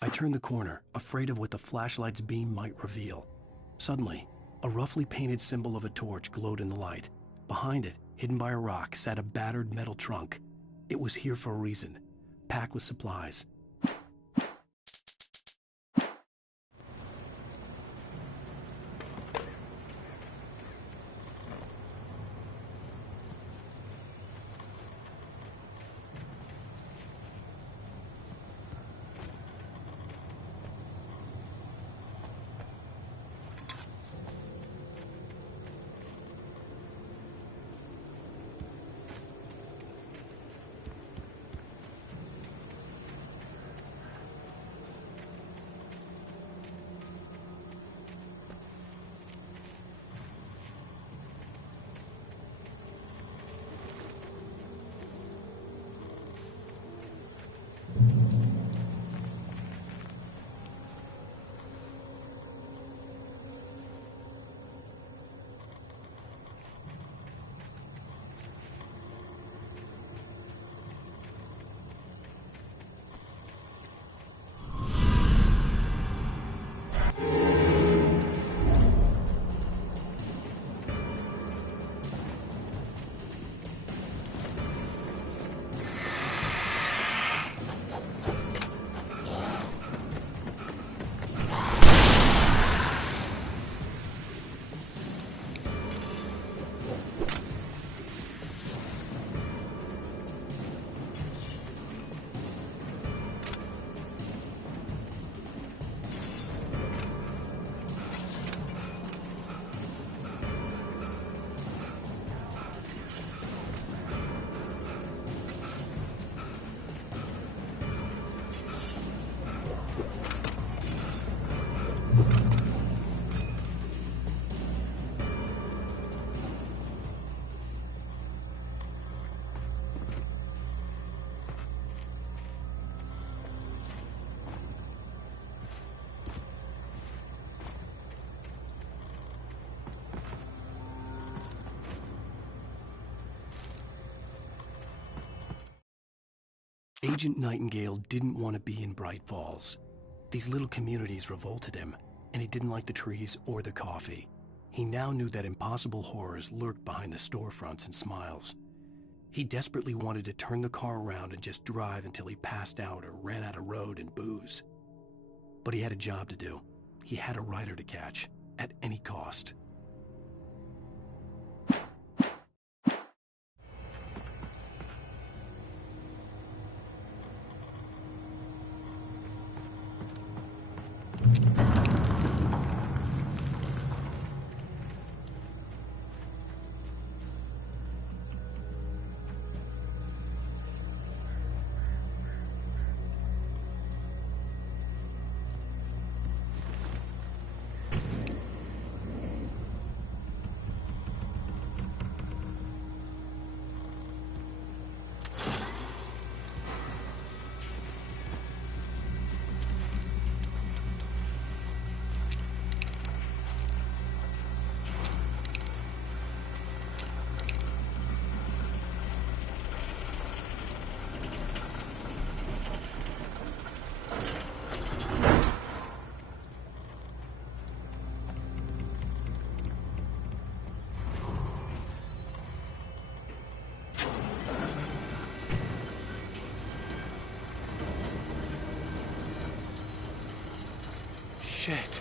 I turned the corner, afraid of what the flashlight's beam might reveal. Suddenly, a roughly painted symbol of a torch glowed in the light. Behind it, hidden by a rock, sat a battered metal trunk. It was here for a reason, packed with supplies. Agent Nightingale didn't want to be in Bright Falls. These little communities revolted him, and he didn't like the trees or the coffee. He now knew that impossible horrors lurked behind the storefronts and smiles. He desperately wanted to turn the car around and just drive until he passed out or ran out of road and booze. But he had a job to do. He had a rider to catch, at any cost. Shit.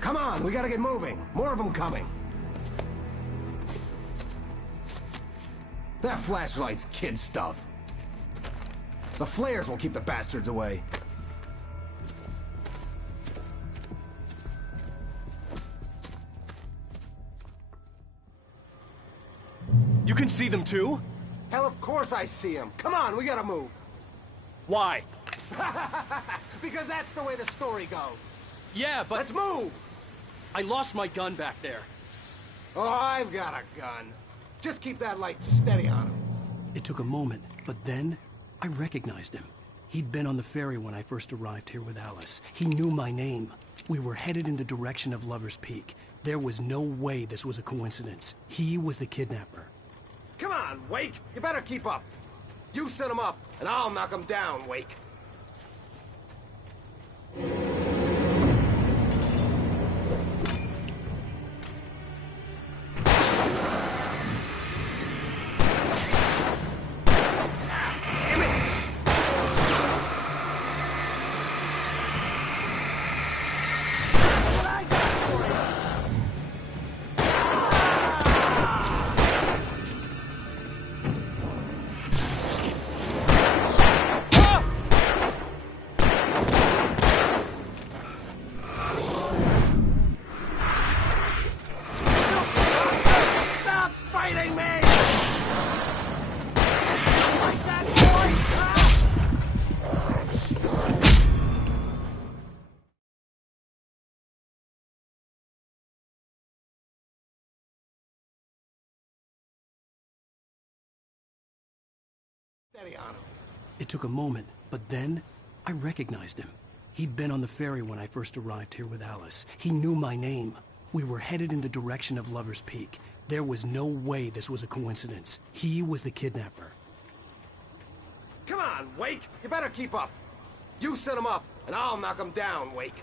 Come on, we gotta get moving. More of them coming. That flashlight's kid stuff. The flares will keep the bastards away. You can see them too? Hell, of course I see him. Come on, we gotta move. Why? Because that's the way the story goes. Yeah, but... Let's move! I lost my gun back there. Oh, I've got a gun. Just keep that light steady on him. It took a moment, but then I recognized him. He'd been on the ferry when I first arrived here with Alice. He knew my name. We were headed in the direction of Lover's Peak. There was no way this was a coincidence. He was the kidnapper. Come on, Wake! You better keep up. You set him up, and I'll knock him down, Wake. Steady on him. It took a moment, but then I recognized him. He'd been on the ferry when I first arrived here with Alice. He knew my name. We were headed in the direction of Lover's Peak. There was no way this was a coincidence. He was the kidnapper. Come on, Wake! You better keep up. You set him up, and I'll knock him down, Wake.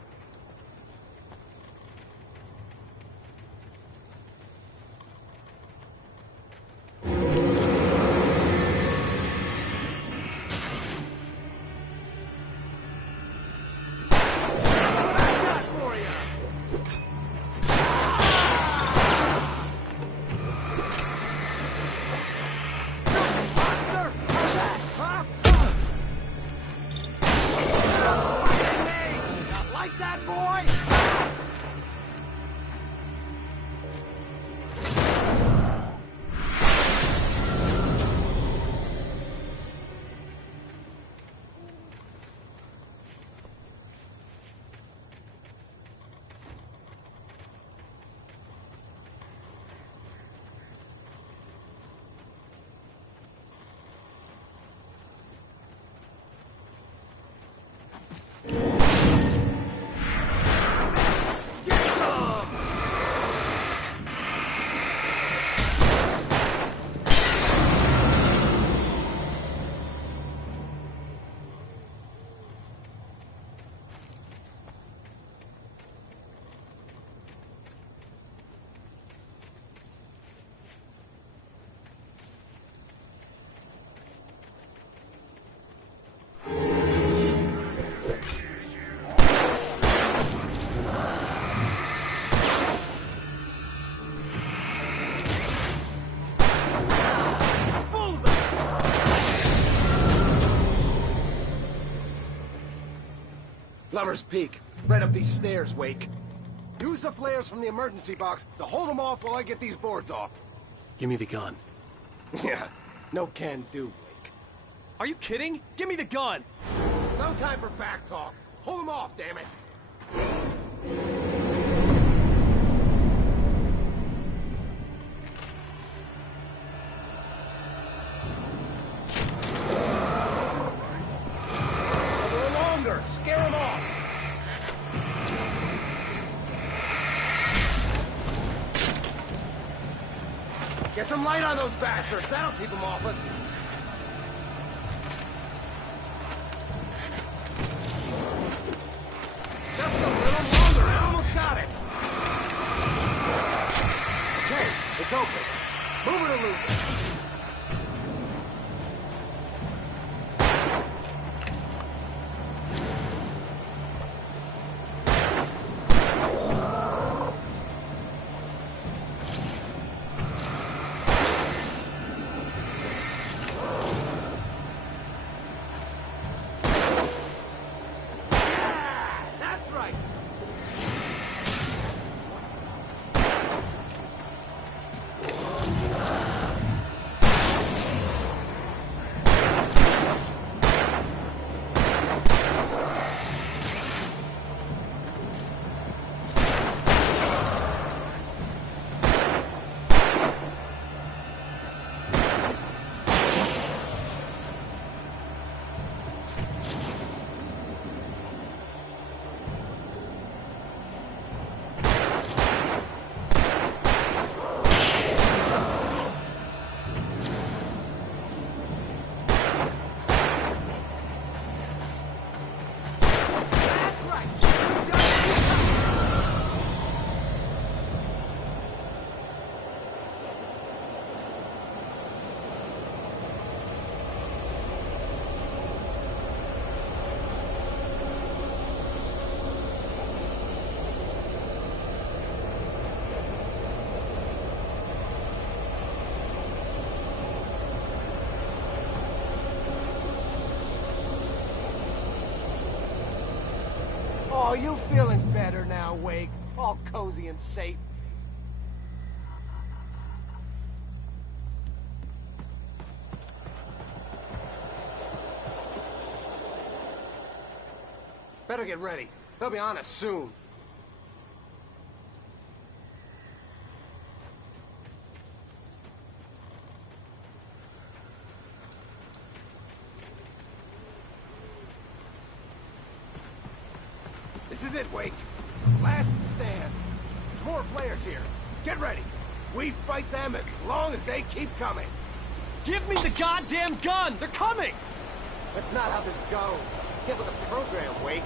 Lover's Peak. Right up these stairs, Wake. Use the flares from the emergency box to hold them off while I get these boards off. Give me the gun. Yeah, no can do, Wake. Are you kidding? Give me the gun! No time for back talk. Hold them off, damn it. A little longer. Scare them off. Get some light on those bastards. That'll keep them off us. Just a little longer. I almost got it. Okay, it's open. Move it or lose it. Oh, you feeling better now, Wake? All cozy and safe. Better get ready. They'll be on us soon. This is it, Wake. Last stand. There's more flares here. Get ready. We fight them as long as they keep coming. Give me the goddamn gun! They're coming! That's not how this goes. Get with the program, Wake.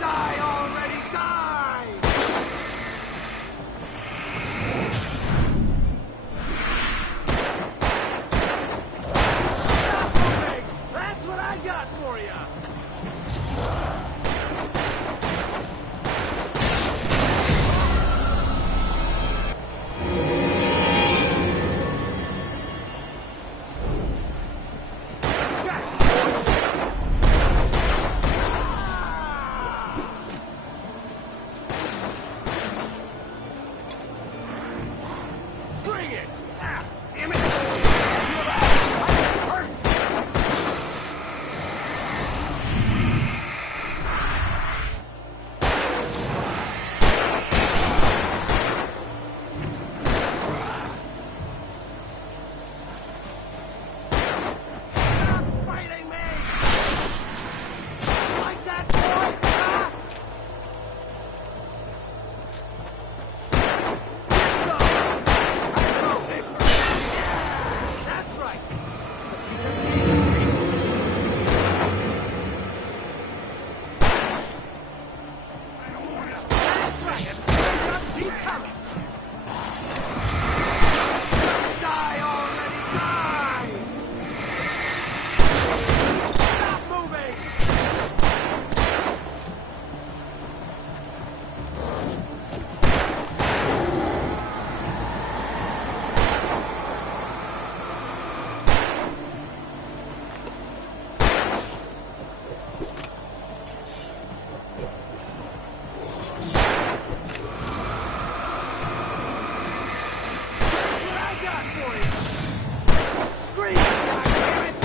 Die already, die! Stop moving! That's what I got for you! Bring it! Ah, damn it! Hurt! Stop fighting me! Like that, boy? Ah! Get some! Oh, this hurts. Yeah, that's right. This is a piece of cake. That's right. Just keep coming. Die already, die! Stop moving! What I got for you! Scream! Goddammit!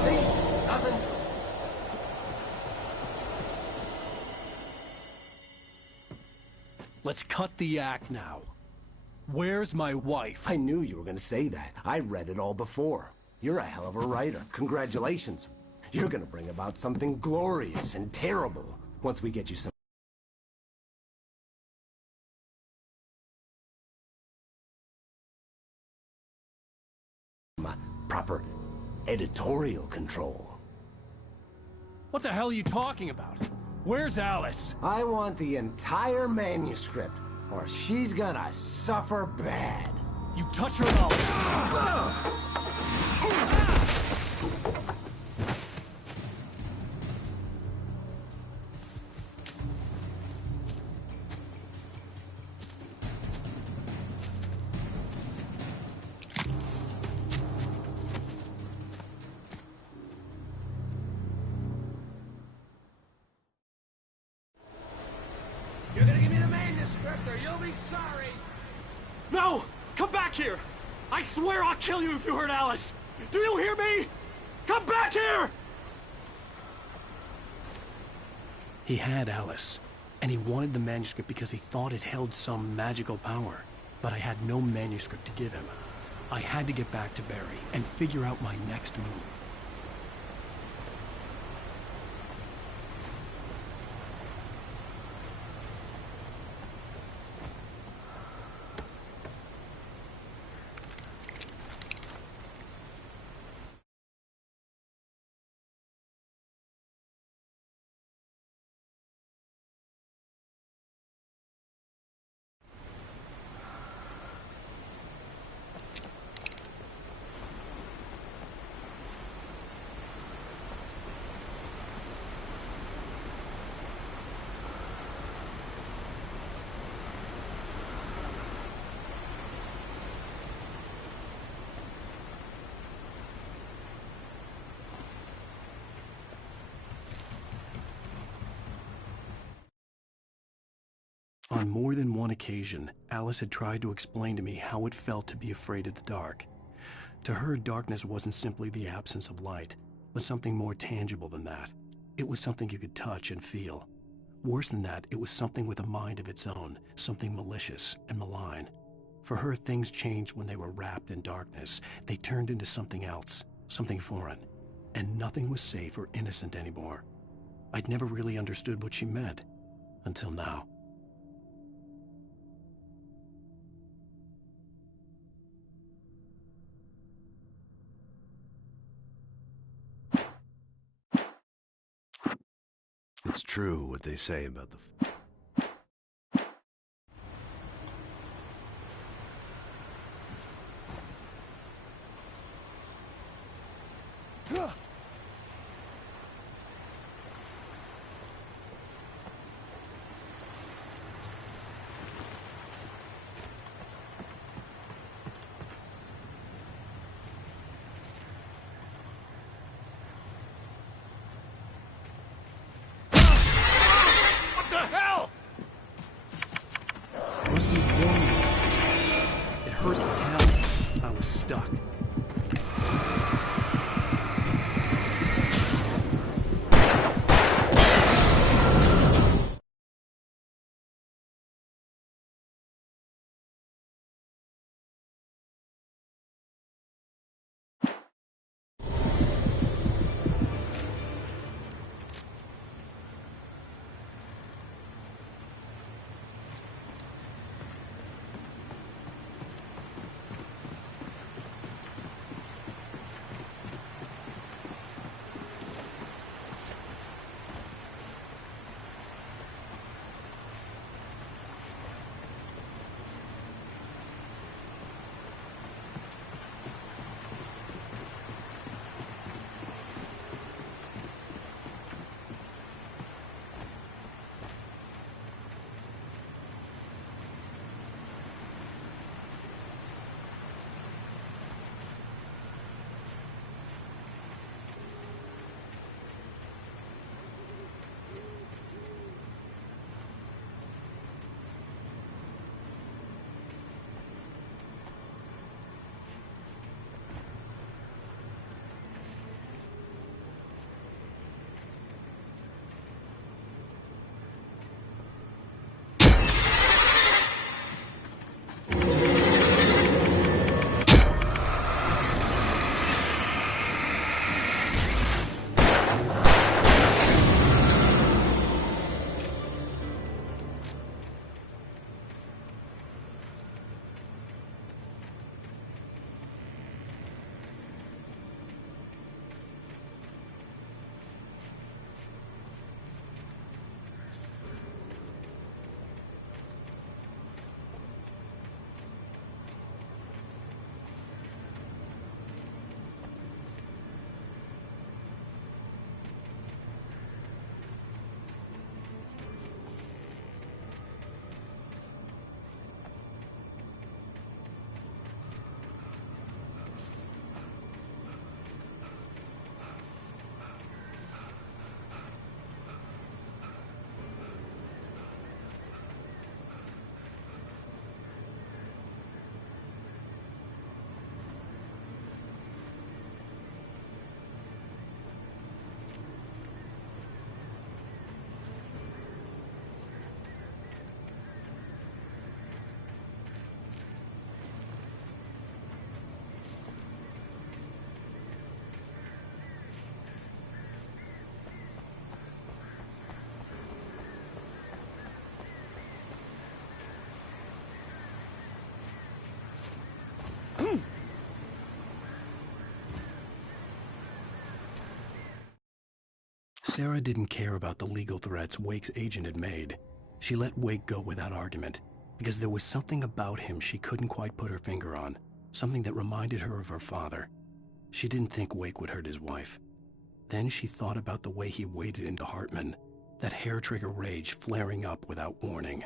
See? Nothing to it. Let's cut the act now. Where's my wife? I knew you were gonna say that. I read it all before. You're a hell of a writer. Congratulations. You're gonna bring about something glorious and terrible once we get you some proper editorial control. What the hell are you talking about? Where's Alice? I want the entire manuscript, or she's gonna suffer bad. You touch her and I'll... You're gonna give me the manuscript, or you'll be sorry. No! Come back here! I swear I'll kill you if you hurt Alice! Do you hear me? Come back here! He had Alice, and he wanted the manuscript because he thought it held some magical power. But I had no manuscript to give him. I had to get back to Barry and figure out my next move. On more than one occasion, Alice had tried to explain to me how it felt to be afraid of the dark. To her, darkness wasn't simply the absence of light, but something more tangible than that. It was something you could touch and feel. Worse than that, it was something with a mind of its own, something malicious and malign. For her, things changed when they were wrapped in darkness. They turned into something else, something foreign, and nothing was safe or innocent anymore. I'd never really understood what she meant, until now. It's true what they say about the... What the hell? Rusty warned me about these traps. It hurt like hell. I was stuck. Sarah didn't care about the legal threats Wake's agent had made. She let Wake go without argument, because there was something about him she couldn't quite put her finger on, something that reminded her of her father. She didn't think Wake would hurt his wife. Then she thought about the way he waded into Hartman, that hair-trigger rage flaring up without warning.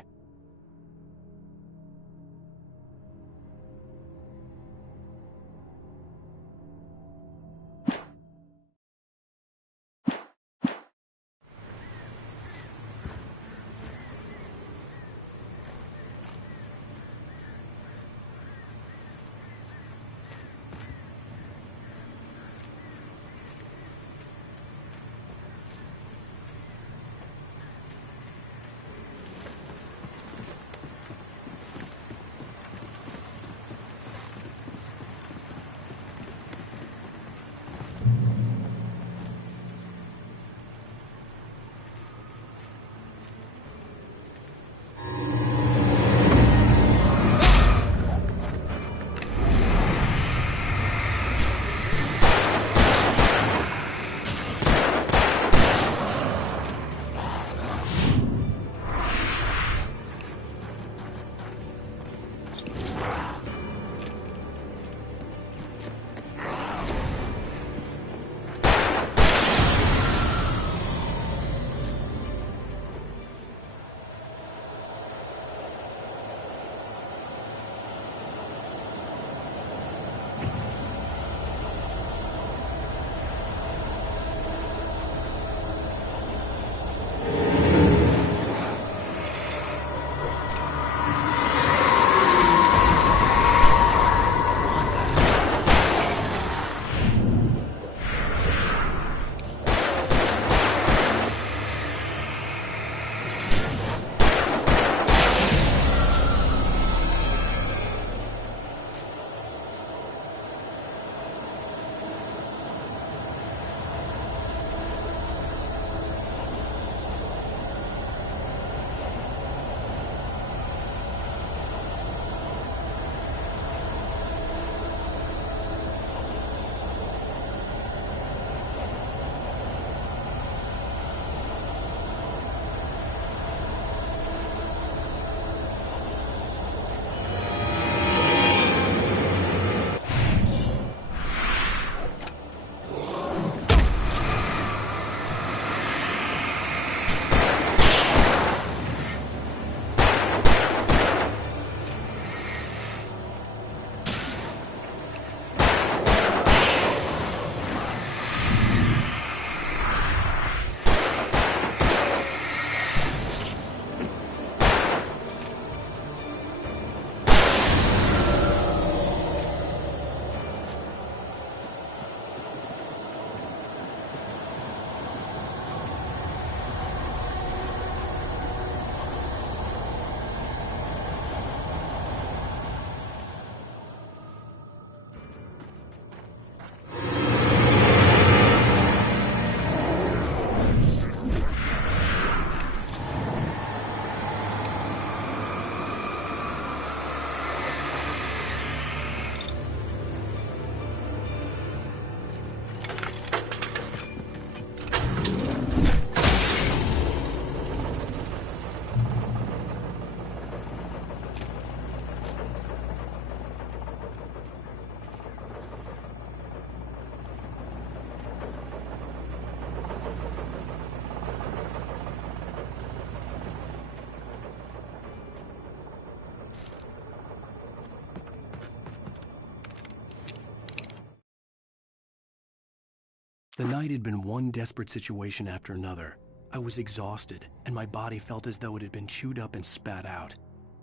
The night had been one desperate situation after another. I was exhausted, and my body felt as though it had been chewed up and spat out.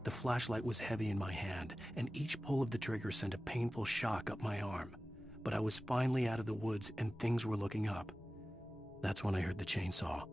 The flashlight was heavy in my hand, and each pull of the trigger sent a painful shock up my arm. But I was finally out of the woods, and things were looking up. That's when I heard the chainsaw.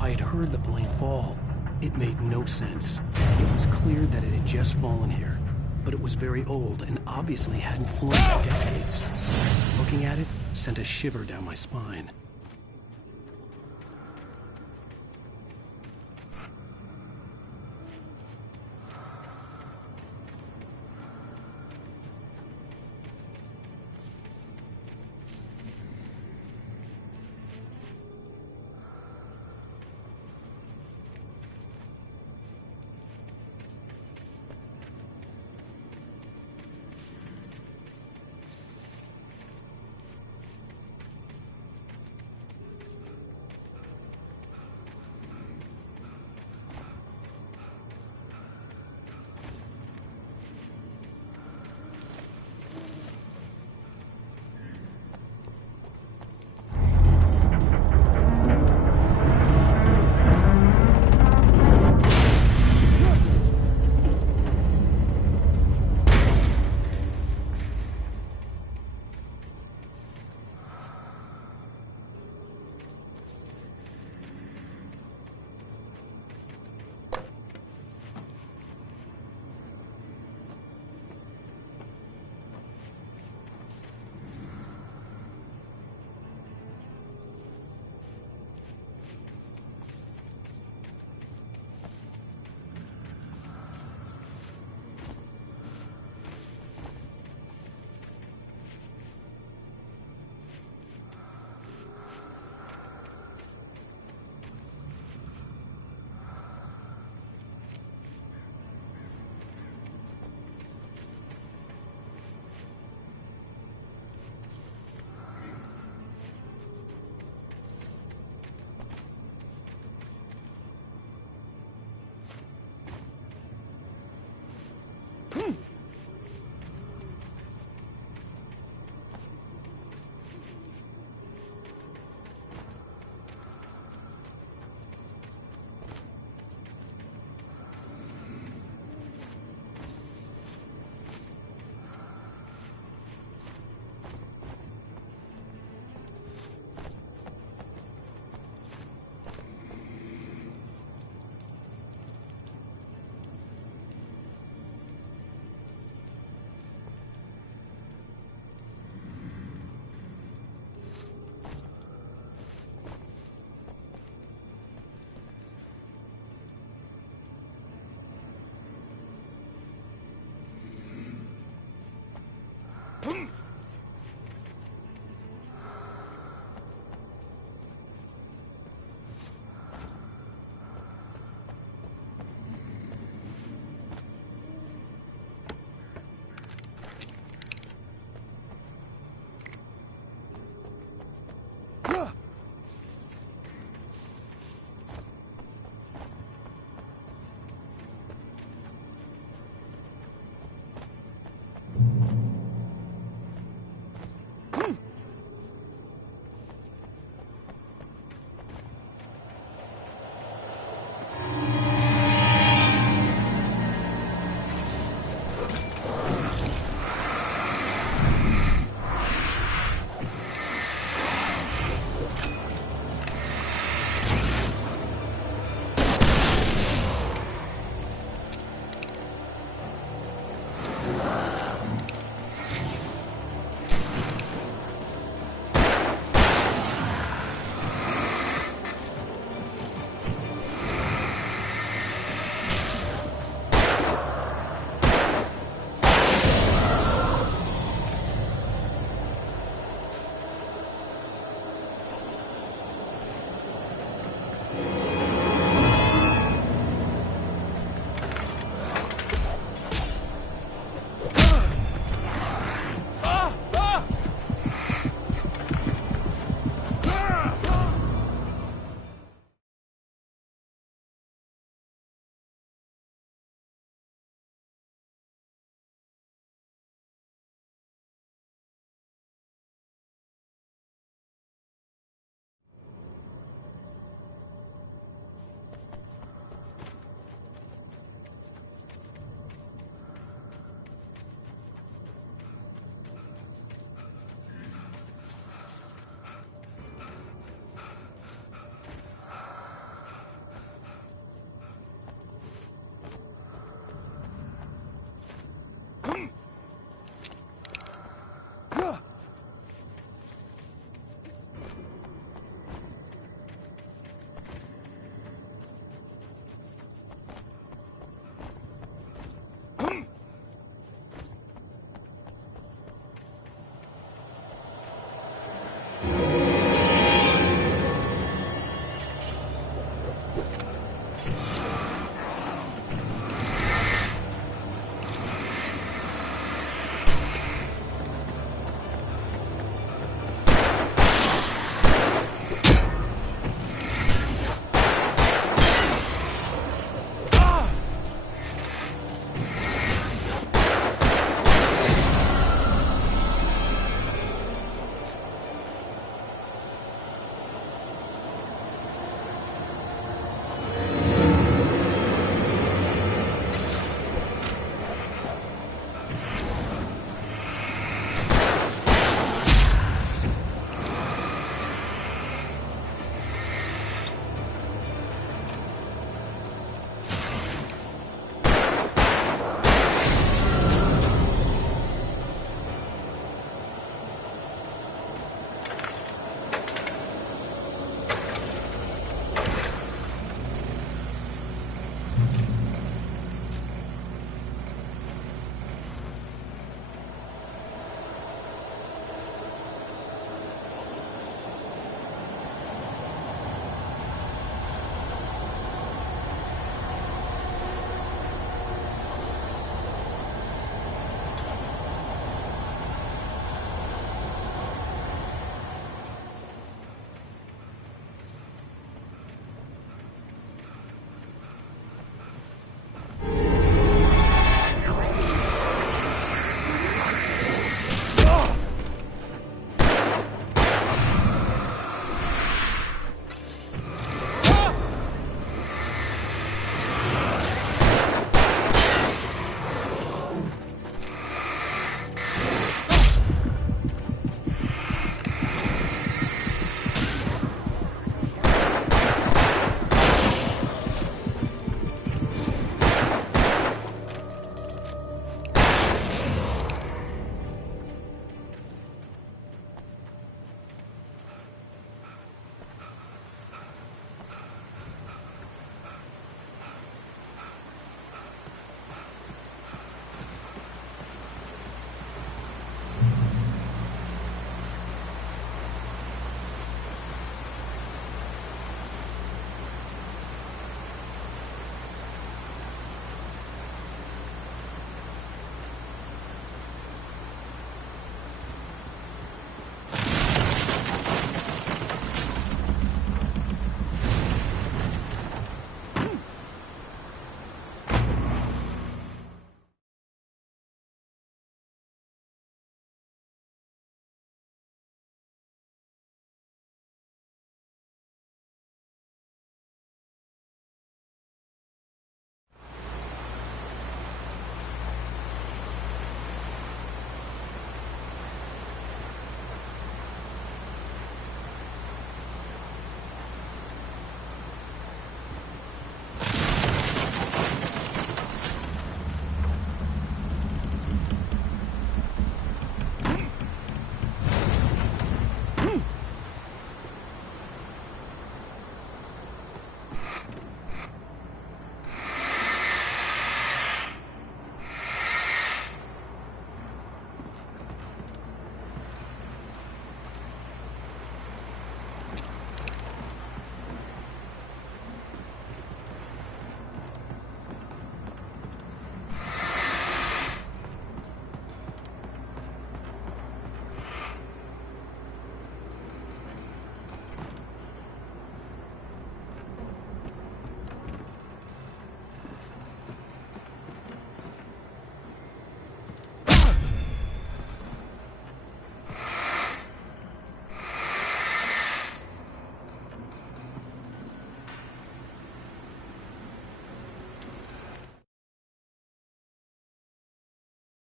I had heard the plane fall. It made no sense. It was clear that it had just fallen here, but it was very old and obviously hadn't flown in decades. Looking at it sent a shiver down my spine.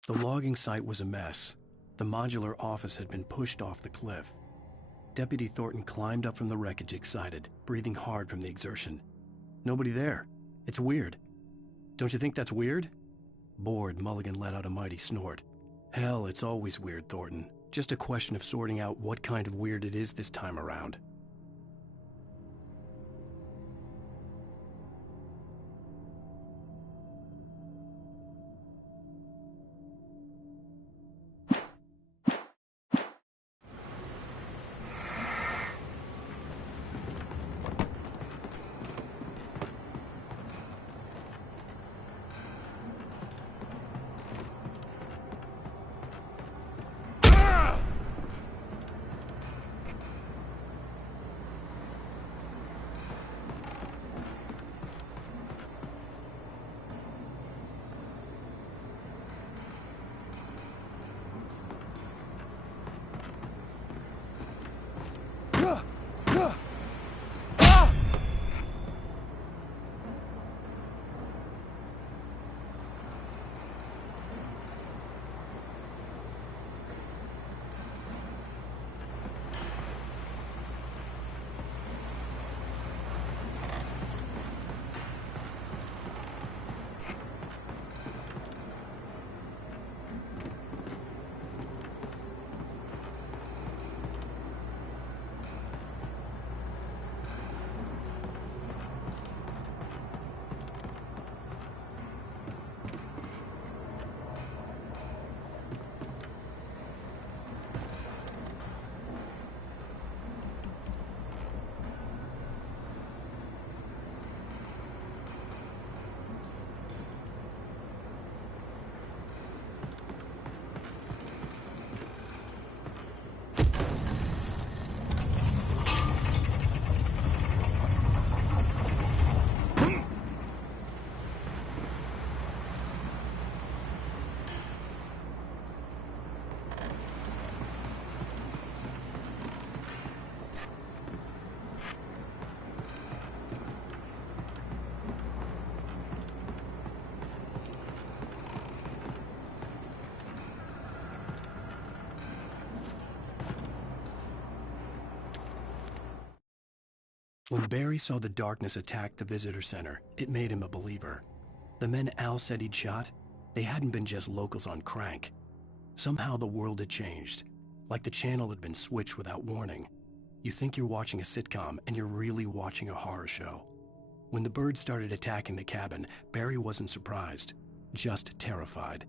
The logging site was a mess. The modular office had been pushed off the cliff. Deputy Thornton climbed up from the wreckage excited, breathing hard from the exertion. Nobody there. It's weird. Don't you think that's weird? Bored, Mulligan let out a mighty snort. Hell, it's always weird, Thornton. Just a question of sorting out what kind of weird it is this time around. When Barry saw the darkness attack the visitor center, it made him a believer. The men Al said he'd shot, they hadn't been just locals on crank. Somehow the world had changed, like the channel had been switched without warning. You think you're watching a sitcom, and you're really watching a horror show. When the birds started attacking the cabin, Barry wasn't surprised, just terrified.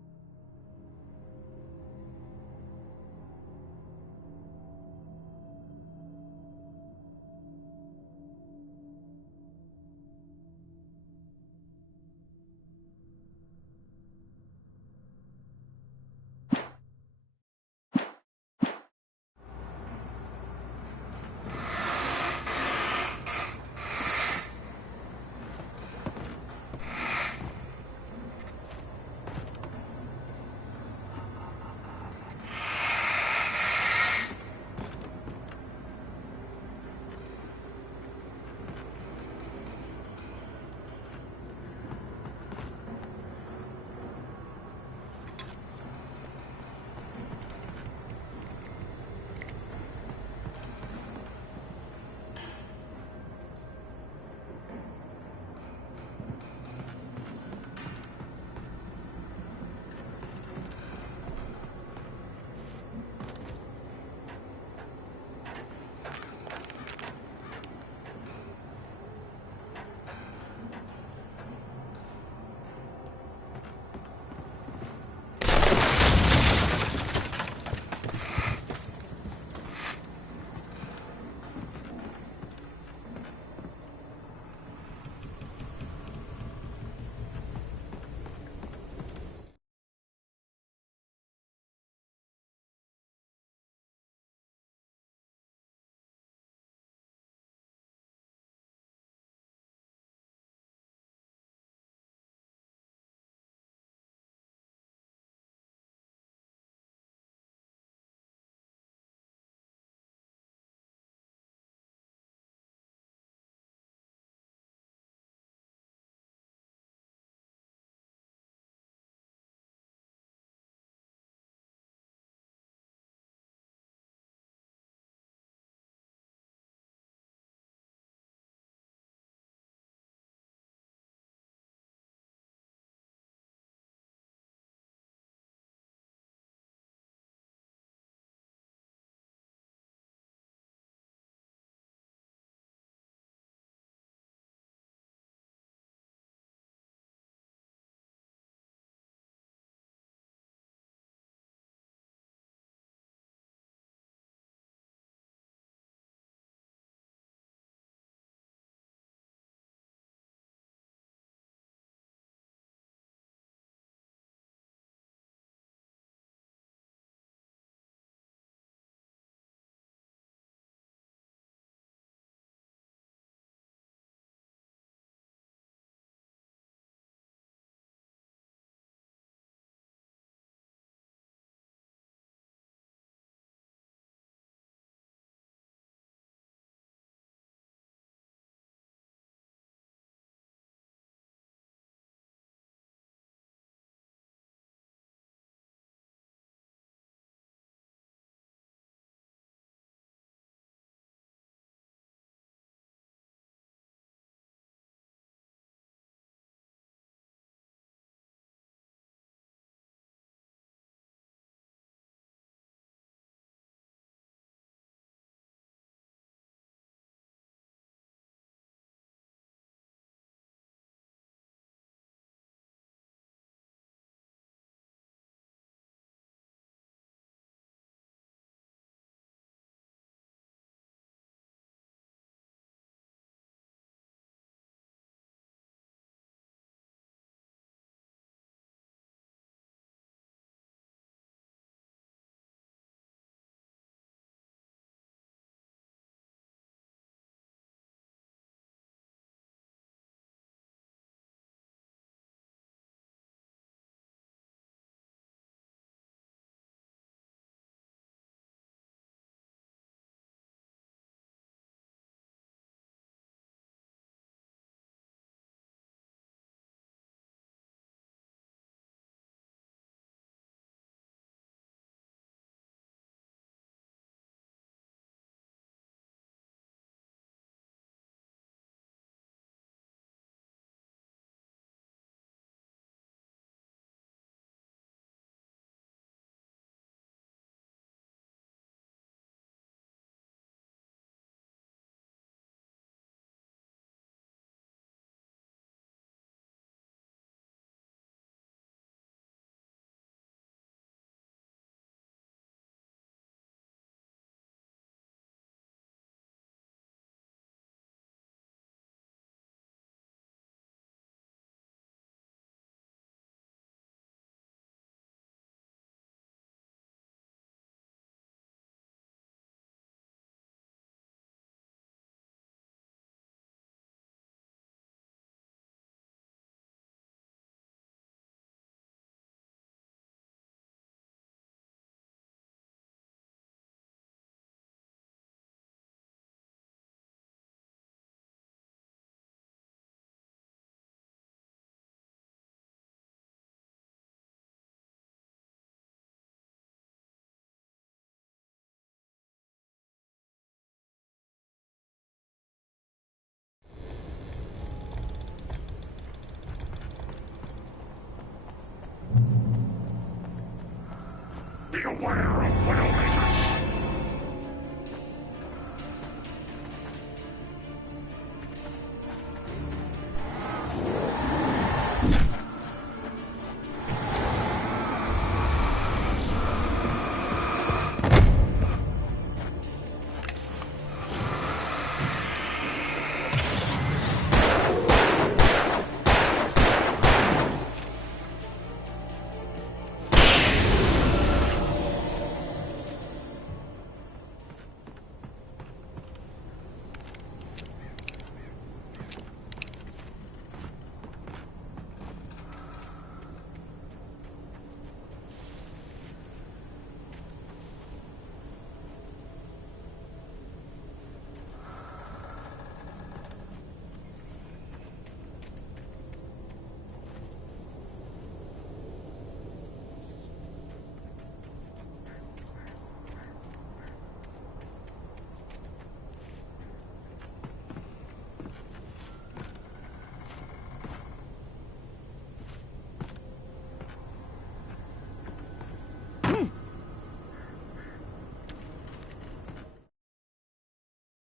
Beware of Widowmakers!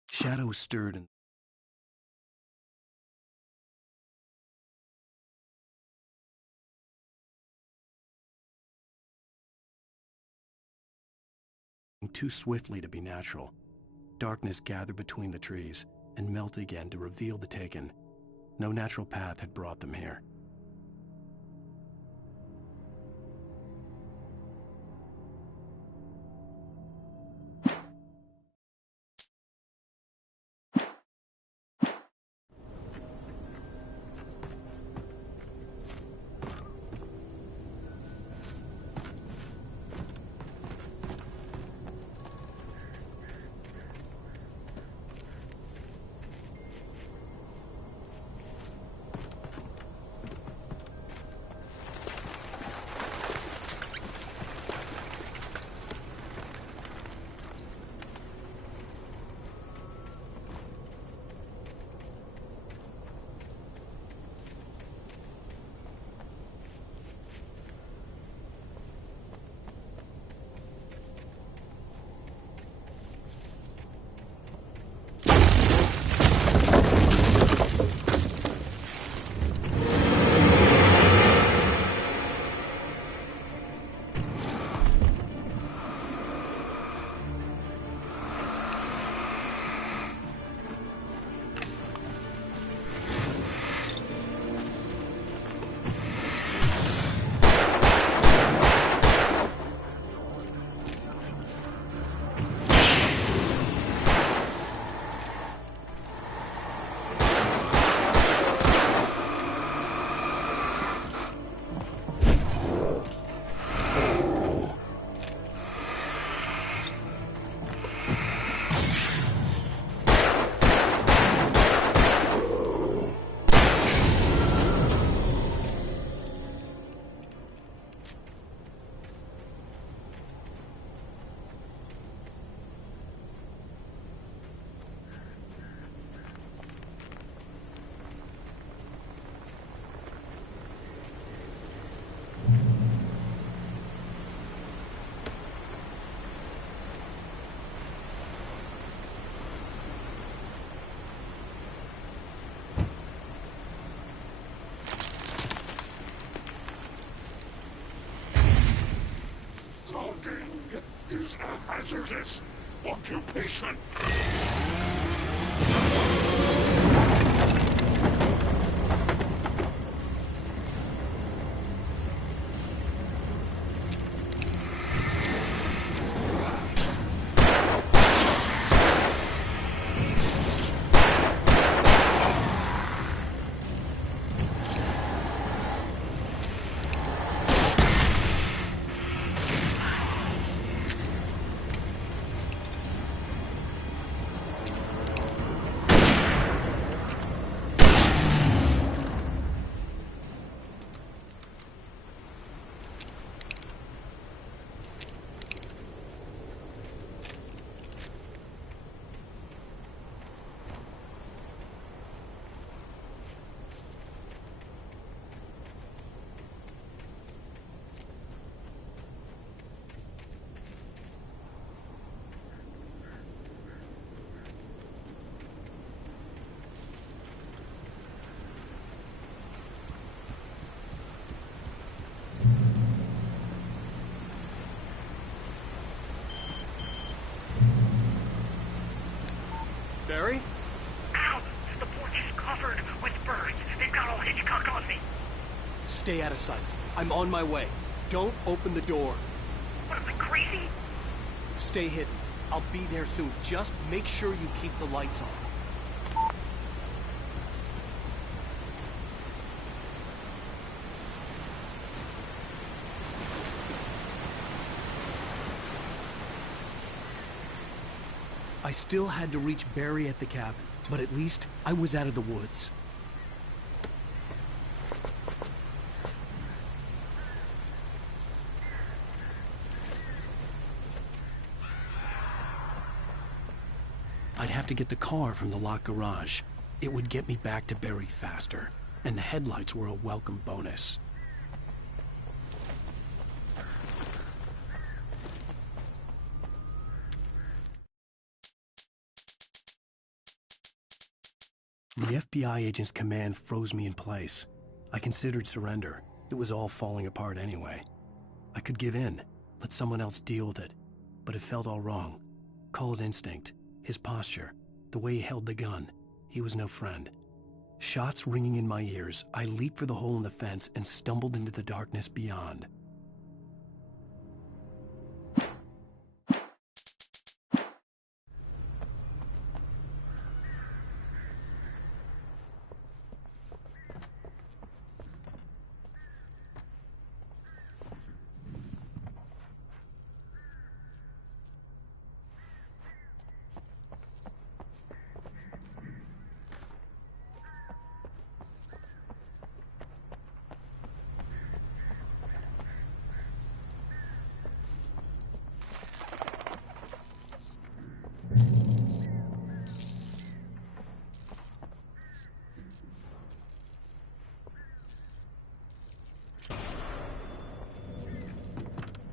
Shadows stirred and too swiftly to be natural. Darkness gathered between the trees and melted again to reveal the Taken. No natural path had brought them here. Is a hazardous occupation. Stay out of sight. I'm on my way. Don't open the door. What am I, crazy? Stay hidden. I'll be there soon. Just make sure you keep the lights on. I still had to reach Barry at the cabin, but at least I was out of the woods. I'd have to get the car from the locked garage. It would get me back to Barry faster, and the headlights were a welcome bonus. The FBI agent's command froze me in place. I considered surrender. It was all falling apart anyway. I could give in, let someone else deal with it, but it felt all wrong. Call it instinct, his posture, the way he held the gun. He was no friend. Shots ringing in my ears, I leaped for the hole in the fence and stumbled into the darkness beyond.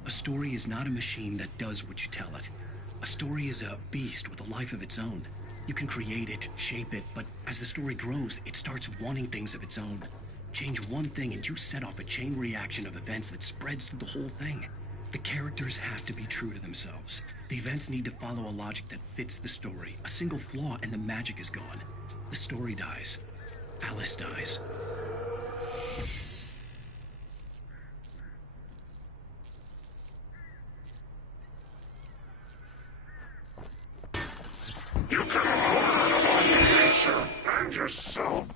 A story is not a machine that does what you tell it. A story is a beast with a life of its own. You can create it, shape it, but as the story grows, it starts wanting things of its own. Change one thing and you set off a chain reaction of events that spreads through the whole thing. The characters have to be true to themselves. The events need to follow a logic that fits the story. A single flaw and the magic is gone. The story dies. Alice dies. You can harm nature and yourself.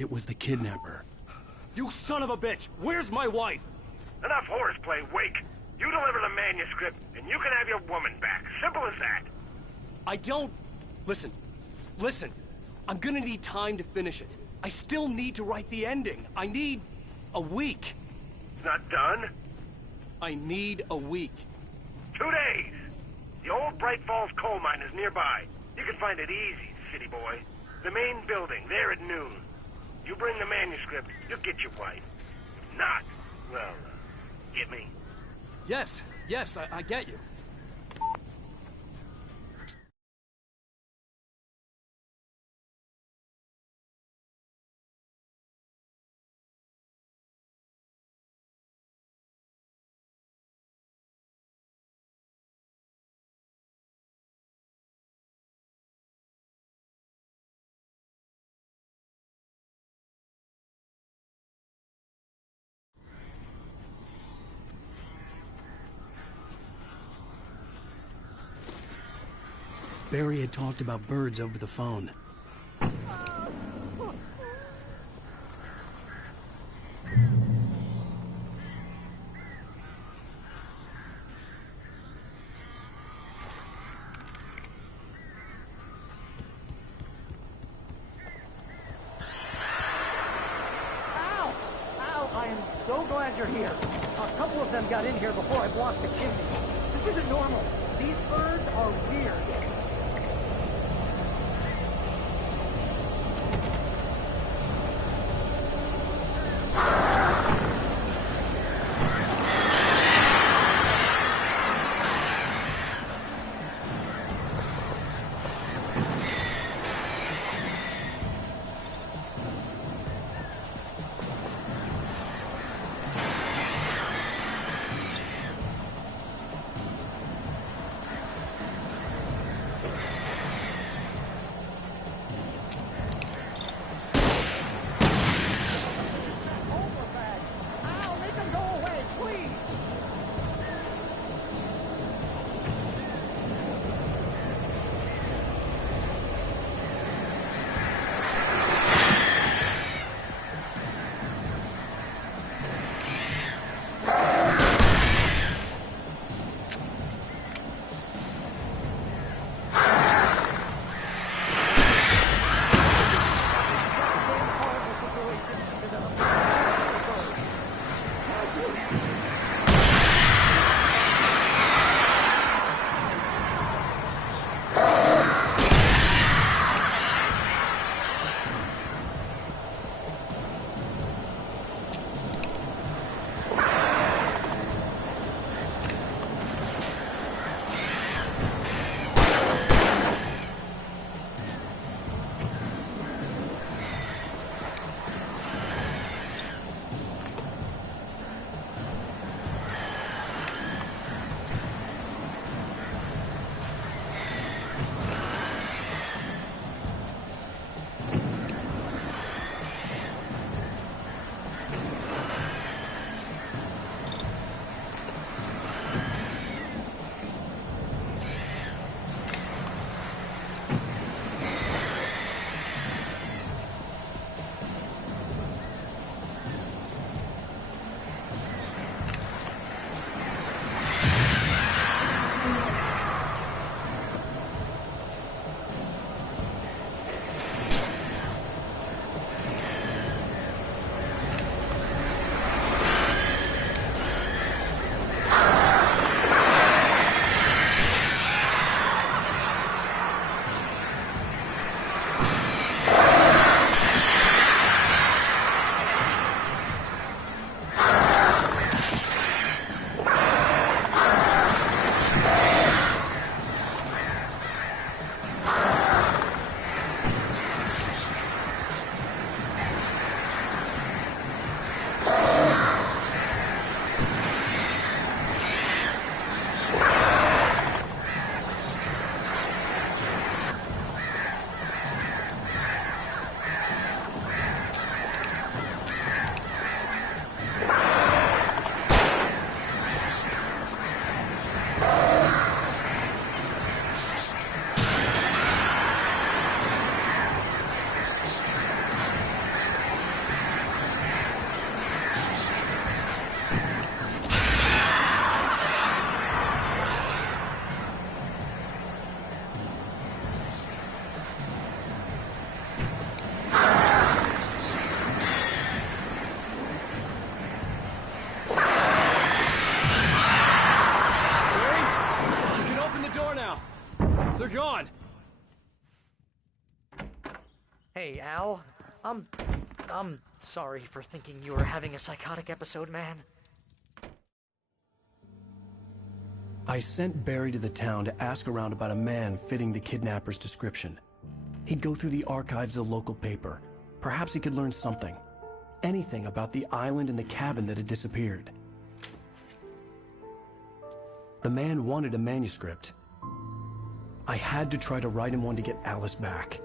It was the kidnapper. You son of a bitch! Where's my wife? Enough horseplay, Wake. You deliver the manuscript, and you can have your woman back. Simple as that. I don't... Listen. I'm gonna need time to finish it. I still need to write the ending. I need... a week. It's not done. I need a week. 2 days. The old Bright Falls coal mine is nearby. You can find it easy, city boy. The main building, there at noon. You bring the manuscript, you'll get your wife. If not, well, get me? Yes, I get you. Barry had talked about birds over the phone. Ow! Ow! I am so glad you're here. A couple of them got in here before I blocked the chimney. This isn't normal. These birds are weird. Hey, Al. I'm sorry for thinking you were having a psychotic episode, man. I sent Barry to the town to ask around about a man fitting the kidnapper's description. He'd go through the archives of the local paper. Perhaps he could learn something. Anything about the island and the cabin that had disappeared. The man wanted a manuscript. I had to try to write him one to get Alice back.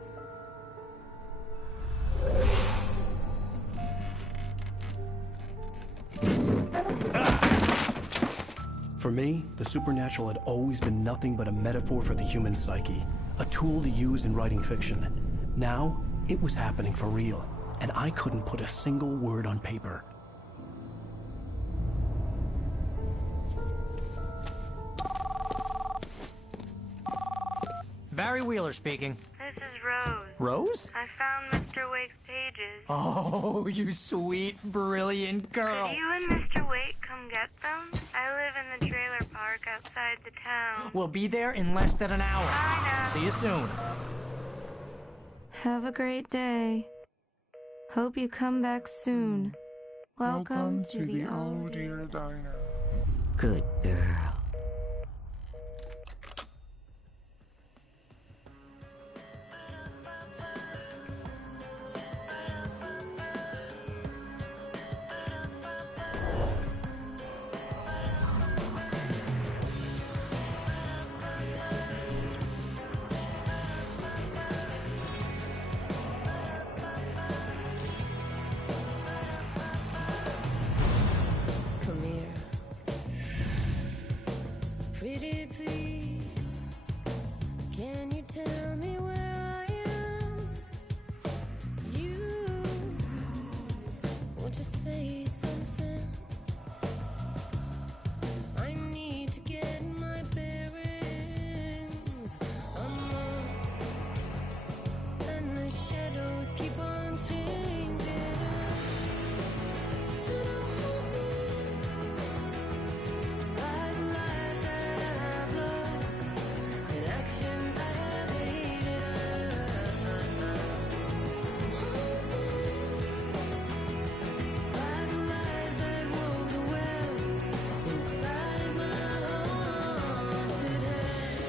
For me, the supernatural had always been nothing but a metaphor for the human psyche, a tool to use in writing fiction. Now, it was happening for real, and I couldn't put a single word on paper. Barry Wheeler speaking. This is Rose. Rose? I found Mr. Wake's pages. Oh, you sweet, brilliant girl. Could you and Mr. Wake come get them? I live in the trailer park outside the town. We'll be there in less than an hour. I know. See you soon. Have a great day. Hope you come back soon. Welcome to the Oh Dear Diner. Good girl. Come here. Pretty please, can you tell me where I am? You want to say something? I need to get my bearings amongst, and the shadows keep on changing. And I'm haunted by the lives that I've loved and actions I have hated. I'm haunted by the lies that wove the web inside my haunted head.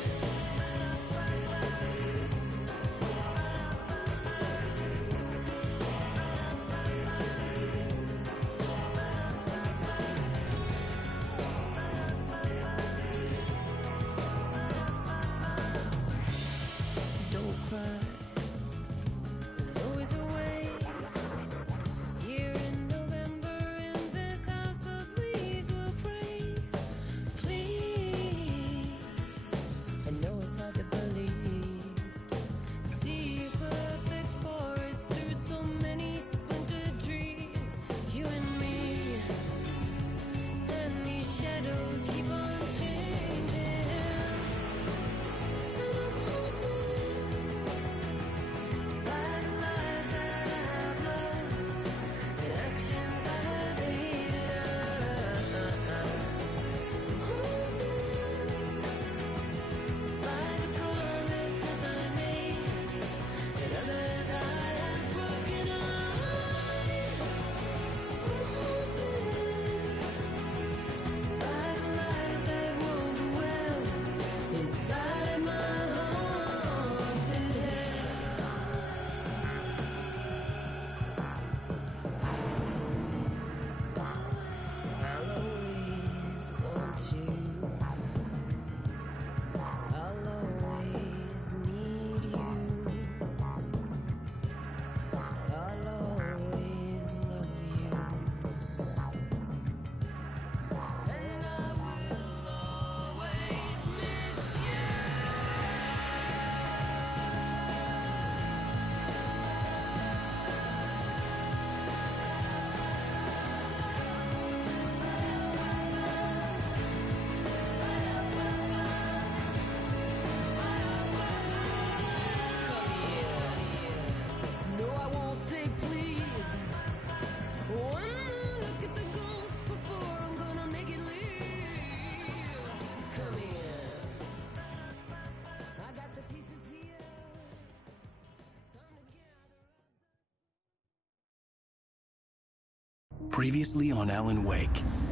Previously on Alan Wake,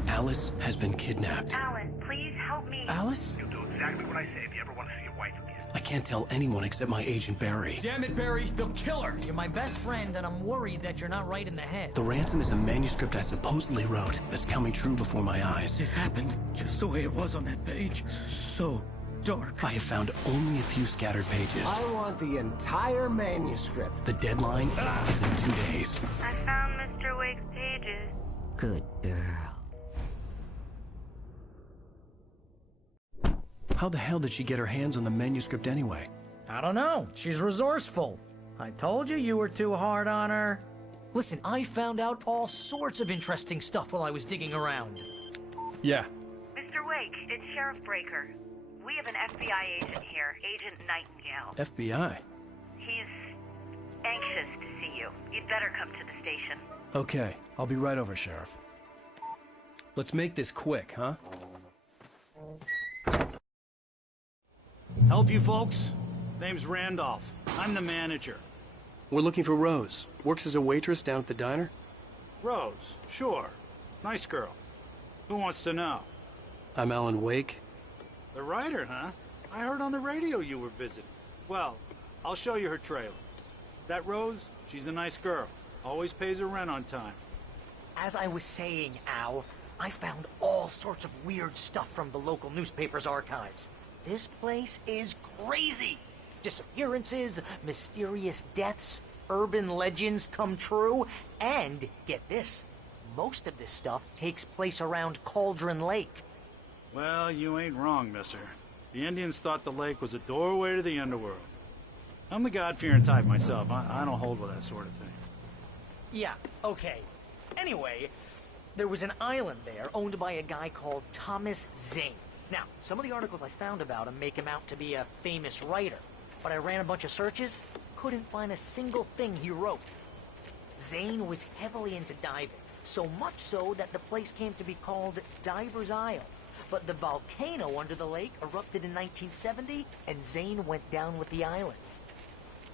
Alice has been kidnapped. Alan, please help me. Alice? You'll do exactly what I say if you ever want to see your wife again. I can't tell anyone except my agent Barry. Damn it, Barry, they'll kill her. You're my best friend, and I'm worried that you're not right in the head. The ransom is a manuscript I supposedly wrote that's coming true before my eyes. It happened just the way it was on that page. So dark. I have found only a few scattered pages. I want the entire manuscript. The deadline is in 2 days. I found Mr. Wake's pages. Good girl. How the hell did she get her hands on the manuscript anyway? I don't know. She's resourceful. I told you you were too hard on her. Listen, I found out all sorts of interesting stuff while I was digging around. Yeah. Mr. Wake, it's Sheriff Breaker. We have an FBI agent here, Agent Nightingale. FBI? He's anxious to see you. You'd better come to the station. Okay, I'll be right over, Sheriff. Let's make this quick, huh? Help you folks? Name's Randolph. I'm the manager. We're looking for Rose. Works as a waitress down at the diner? Rose, sure. Nice girl. Who wants to know? I'm Alan Wake. The writer, huh? I heard on the radio you were visiting. Well, I'll show you her trailer. That Rose, she's a nice girl. Always pays her rent on time. As I was saying, Al, I found all sorts of weird stuff from the local newspaper's archives. This place is crazy. Disappearances, mysterious deaths, urban legends come true, and, get this, most of this stuff takes place around Cauldron Lake. Well, you ain't wrong, mister. The Indians thought the lake was a doorway to the underworld. I'm the God-fearing type myself. I don't hold with that sort of thing. Yeah, okay. Anyway, there was an island there owned by a guy called Thomas Zane. Now, some of the articles I found about him make him out to be a famous writer, but I ran a bunch of searches, couldn't find a single thing he wrote. Zane was heavily into diving, so much so that the place came to be called Diver's Isle. But the volcano under the lake erupted in 1970, and Zane went down with the island.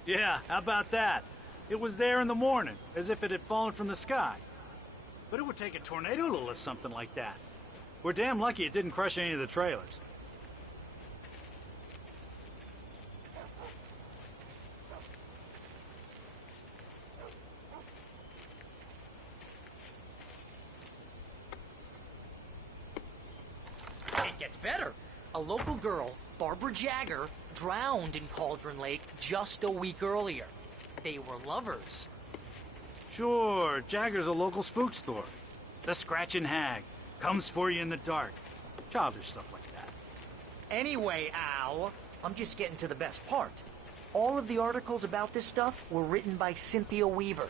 Yeah, how about that? It was there in the morning, as if it had fallen from the sky. But it would take a tornado to lift something like that. We're damn lucky it didn't crush any of the trailers. It gets better. A local girl, Barbara Jagger, drowned in Cauldron Lake just a week earlier. They were lovers. Sure, Jagger's a local spook story. The Scratching Hag. Comes for you in the dark. Childish stuff like that. Anyway, Al, I'm just getting to the best part. All of the articles about this stuff were written by Cynthia Weaver.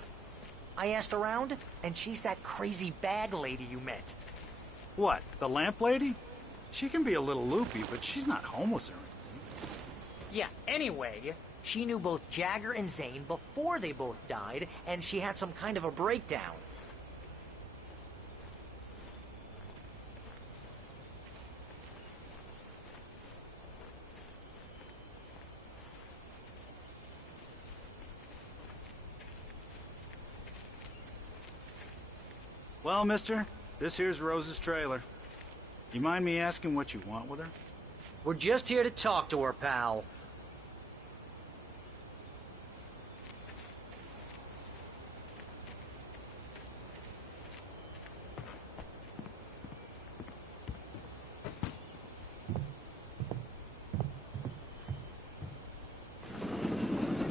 I asked around, and she's that crazy bag lady you met. What, the lamp lady? She can be a little loopy, but she's not homeless or anything. Yeah, anyway, she knew both Jagger and Zane before they both died, and she had some kind of a breakdown. Well, mister, this here's Rose's trailer. You mind me asking what you want with her? We're just here to talk to her, pal.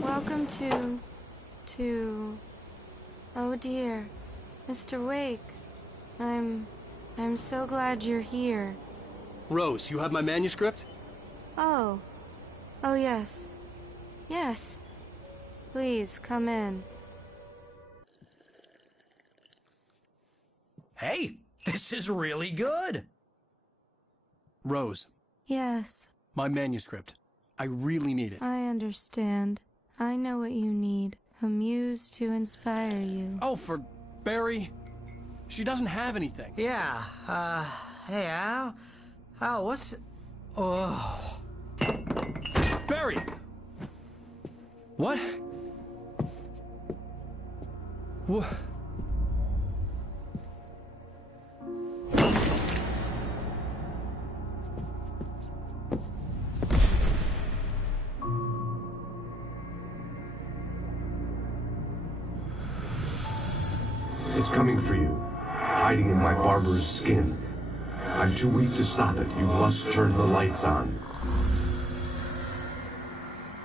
Welcome to... Oh dear. Mr. Wake. I'm so glad you're here. Rose, you have my manuscript? Oh. Oh, yes. Yes. Please, come in. Hey, this is really good. Rose, Yes, my manuscript. I really need it. I understand. I know what you need. A muse to inspire you. Oh, for Barry. She doesn't have anything. Yeah, hey, Al? Al, what's... Oh... Barry! What? It's coming for you, hiding in my barber's skin. I'm too weak to stop it. You must turn the lights on.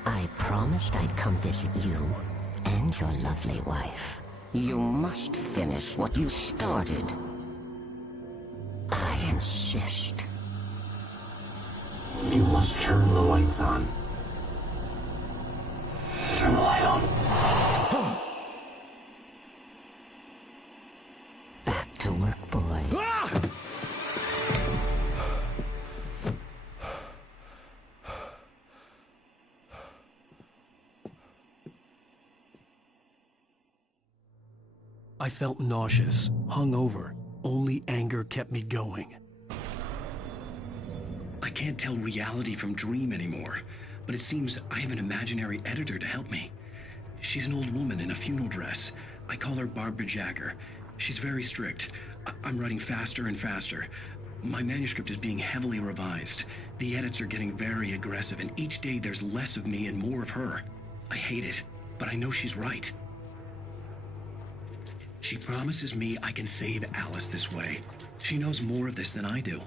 I promised I'd come visit you and your lovely wife. You must finish what you started. I insist. You must turn the lights on. Turn the light on. Back to work, boy. I felt nauseous, hungover. Only anger kept me going. I can't tell reality from dream anymore, but it seems I have an imaginary editor to help me. She's an old woman in a funeral dress. I call her Barbara Jagger. She's very strict. I'm writing faster and faster. My manuscript is being heavily revised. The edits are getting very aggressive, and each day there's less of me and more of her. I hate it, but I know she's right. She promises me I can save Alice this way. She knows more of this than I do.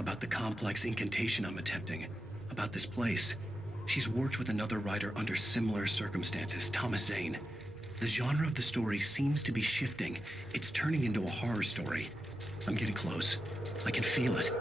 About the complex incantation I'm attempting. About this place. She's worked with another writer under similar circumstances, Thomas Zane. The genre of the story seems to be shifting. It's turning into a horror story. I'm getting close. I can feel it.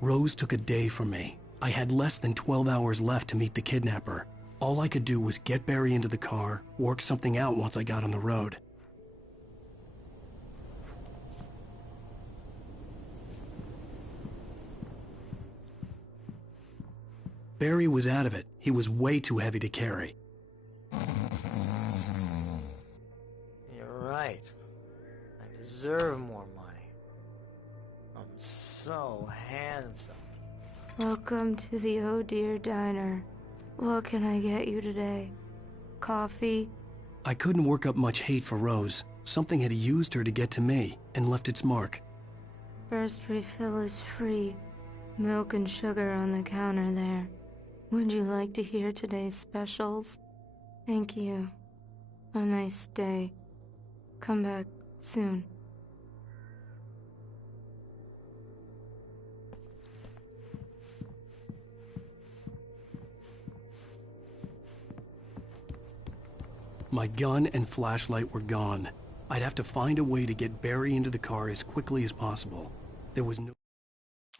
Rose took a day from me. I had less than 12 hours left to meet the kidnapper. All I could do was get Barry into the car, work something out once I got on the road. Barry was out of it. He was way too heavy to carry. You're right. I deserve more money. I'm so handsome. Welcome to the Oh Dear Diner. What can I get you today? Coffee? I couldn't work up much hate for Rose. Something had used her to get to me and left its mark. First refill is free. Milk and sugar on the counter there. Would you like to hear today's specials? Thank you. A nice day. Come back soon. My gun and flashlight were gone. I'd have to find a way to get Barry into the car as quickly as possible. There was no...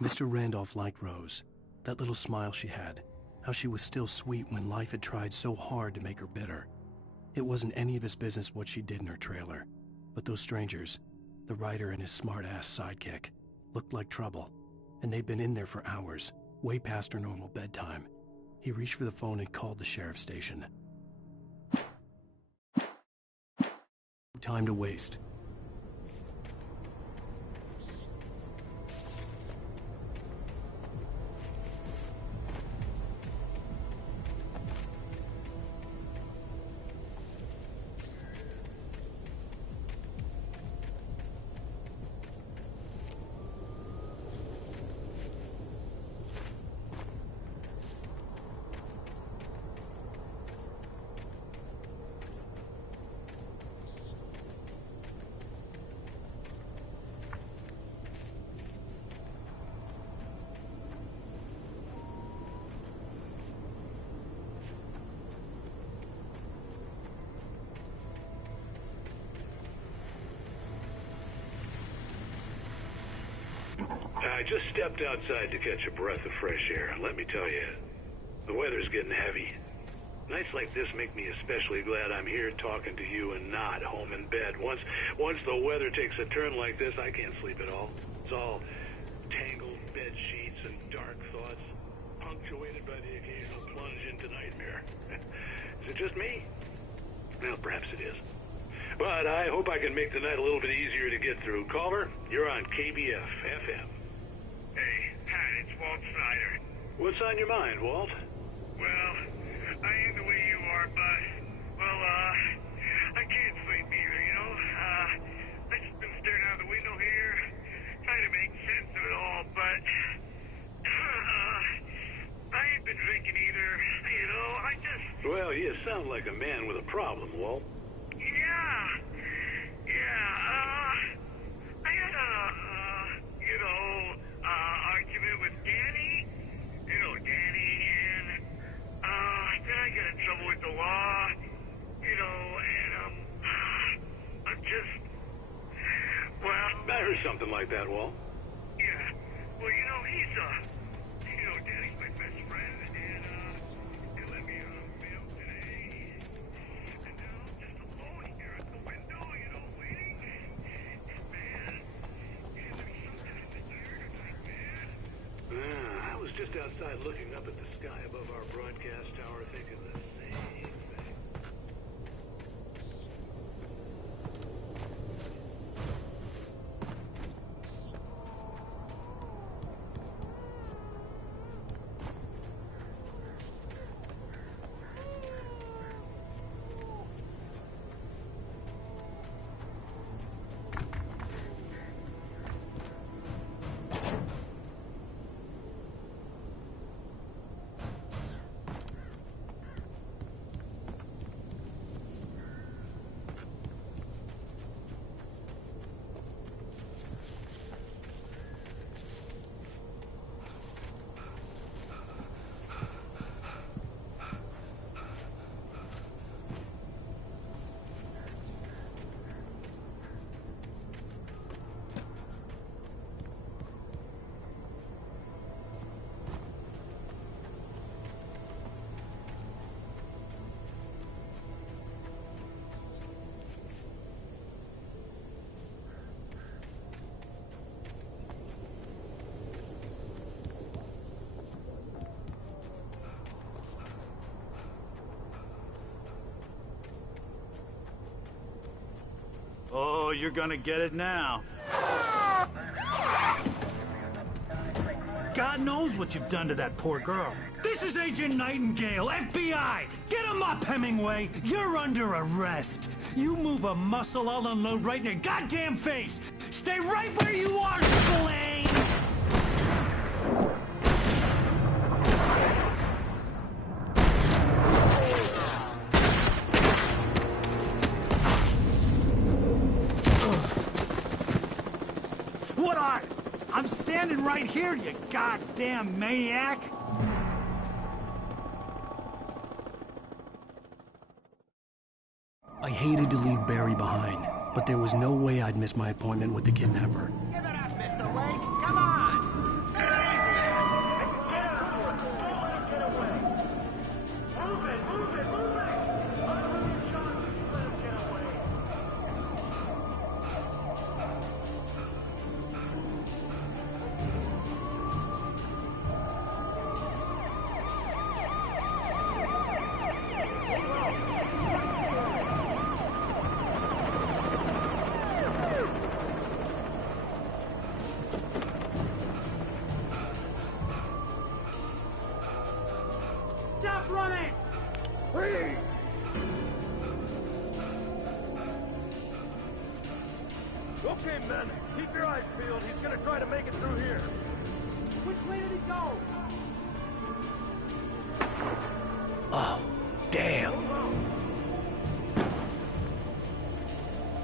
Mr. Randolph liked Rose. That little smile she had. How she was still sweet when life had tried so hard to make her bitter. It wasn't any of his business what she did in her trailer. But those strangers, the writer and his smart-ass sidekick, looked like trouble. And they'd been in there for hours, way past her normal bedtime. He reached for the phone and called the sheriff's station. Time to waste. I just stepped outside to catch a breath of fresh air. Let me tell you, the weather's getting heavy. Nights like this make me especially glad I'm here talking to you and not home in bed. Once the weather takes a turn like this, I can't sleep at all. It's all tangled bed sheets and dark thoughts, punctuated by the occasional plunge into nightmare. Is it just me? Well, perhaps it is. But I hope I can make the night a little bit easier to get through. Caller, you're on KBF FM. Hey, Pat, it's Walt Snyder. What's on your mind, Walt? Well, I ain't the way you are, but, I can't sleep either, you know? I just been staring out the window here, trying to make sense of it all, but Well, you sound like a man with a problem, Walt. I had argument with Danny. You know Danny, and, then I got in trouble with the law. I'm just, well... I heard something like that, Walt. Yeah, well, Danny's my best friend, and, he let me, mail today. And now I'm just alone here at the window, waiting. And, man, there's something in the air tonight, man. I was just outside looking up at the sky above our broadcast tower thinking the same thing. Oh, you're gonna get it now. God knows what you've done to that poor girl. This is Agent Nightingale, FBI! Get him up, Hemingway! You're under arrest! You move a muscle, I'll unload right in your goddamn face! Stay right where you are, Spillane! What are? I'm standing right here, you goddamn maniac! I hated to leave Barry behind, but there was no way I'd miss my appointment with the kidnapper. Give it up, Mr. Wake! Come on! Take it easy! Move it! Stop running! Please! Okay, men, keep your eyes peeled. He's gonna try to make it through here. Which way did he go? Oh, damn.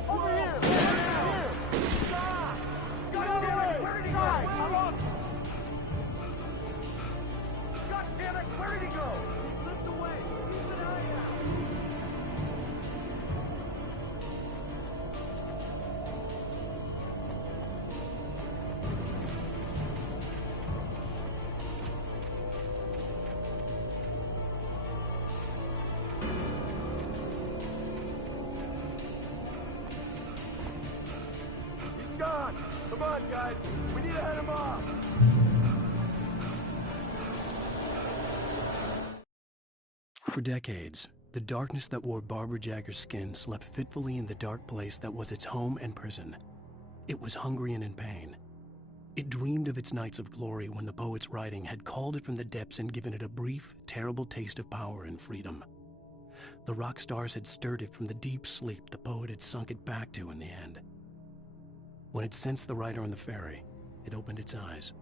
Over here! Here! Stop! God damn it! Where did he go? I'm up! God damn it! Where did he go? He slipped away. Keep an eye out. He's gone! Come on, guys! We need to head him off! For decades, the darkness that wore Barbara Jagger's skin slept fitfully in the dark place that was its home and prison. It was hungry and in pain. It dreamed of its nights of glory when the poet's writing had called it from the depths and given it a brief, terrible taste of power and freedom. The rock stars had stirred it from the deep sleep the poet had sunk it back to in the end. When it sensed the writer on the ferry, it opened its eyes.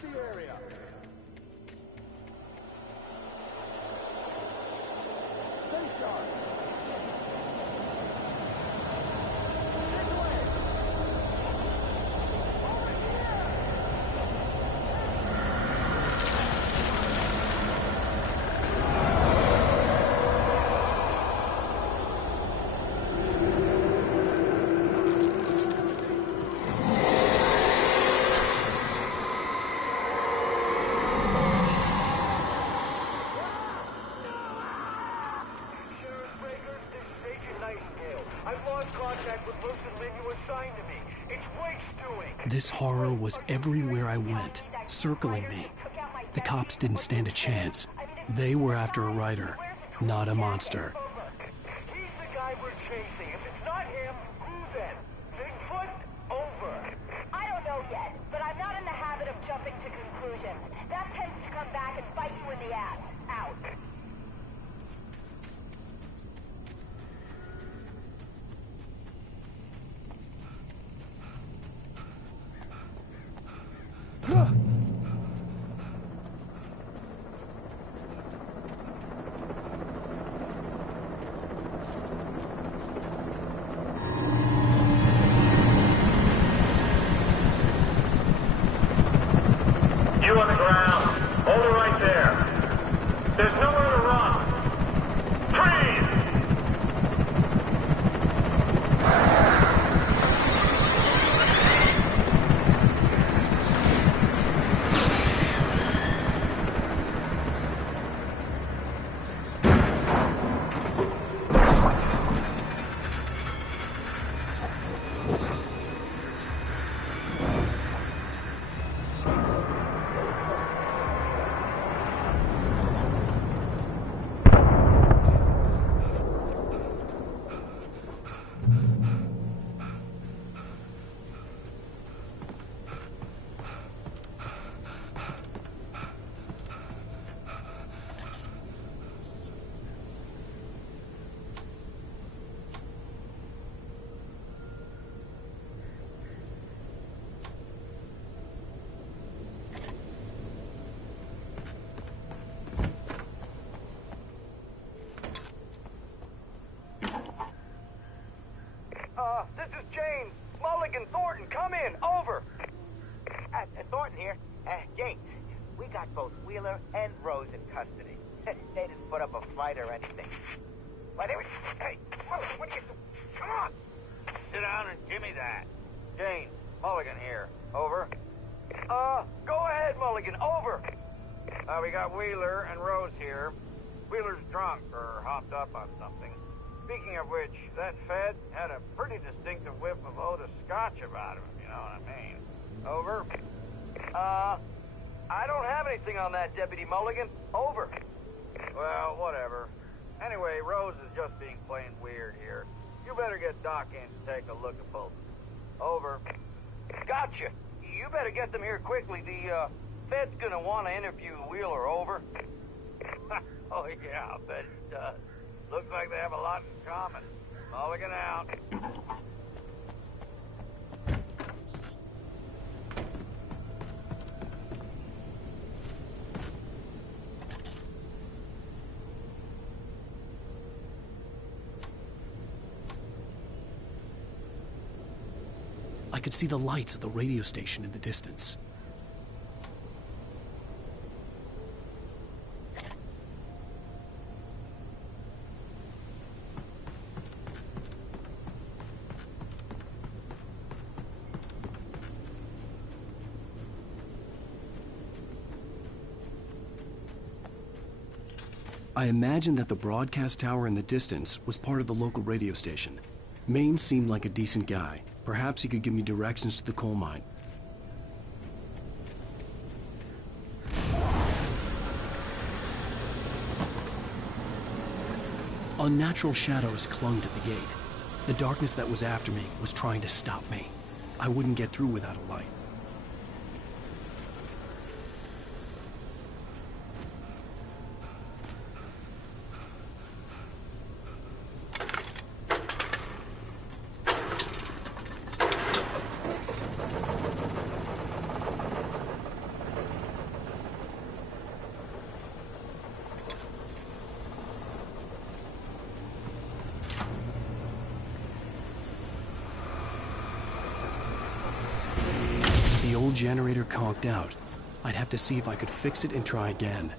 Search the area. Stay sharp. This horror was everywhere I went, circling me. The cops didn't stand a chance. They were after a writer, not a monster. He's the guy we're chasing. If it's not him, who then? Bigfoot? Over. I don't know yet, but I'm not in the habit of jumping to conclusions. That tends to come back and bite you in the ass. Out. You on the ground. Hold it right there. There's nowhere to run. Freeze! This is James. Mulligan, Thornton, come in. Over. Thornton here. James, we got both Wheeler and Rose in custody. They didn't put up a fight or anything. Why, they were... Hey, what are you doing? Come on! Sit down and give me that. James, Mulligan here. Over. Go ahead, Mulligan. Over. We got Wheeler and Rose here. Wheeler's drunk or hopped up on something. Speaking of which, that Fed had a pretty distinctive whiff of Otis Scotch about him, if you know what I mean. Over. I don't have anything on that, Deputy Mulligan. Over. Well, whatever. Anyway, Rose is just being plain weird here. You better get Doc in to take a look at both. Over. Gotcha. You better get them here quickly. The, Fed's gonna want to interview Wheeler. Over. Oh, yeah, I'll bet it does. Looks like they have a lot in common. Mulligan out. I could see the lights of the radio station in the distance. I imagined that the broadcast tower in the distance was part of the local radio station. Maine seemed like a decent guy. Perhaps he could give me directions to the coal mine. Unnatural shadows clung to the gate. The darkness that was after me was trying to stop me. I wouldn't get through without a light. generator conked out. I'd have to see if I could fix it and try again.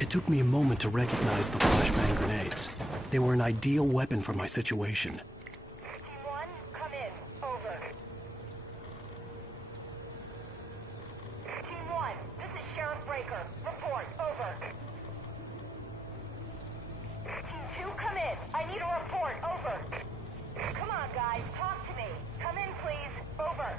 It took me a moment to recognize the flashbang grenades. They were an ideal weapon for my situation. Team 1, come in. Over. Team 1, this is Sheriff Breaker. Report. Over. Team 2, come in. I need a report. Over. Come on, guys. Talk to me. Come in, please. Over.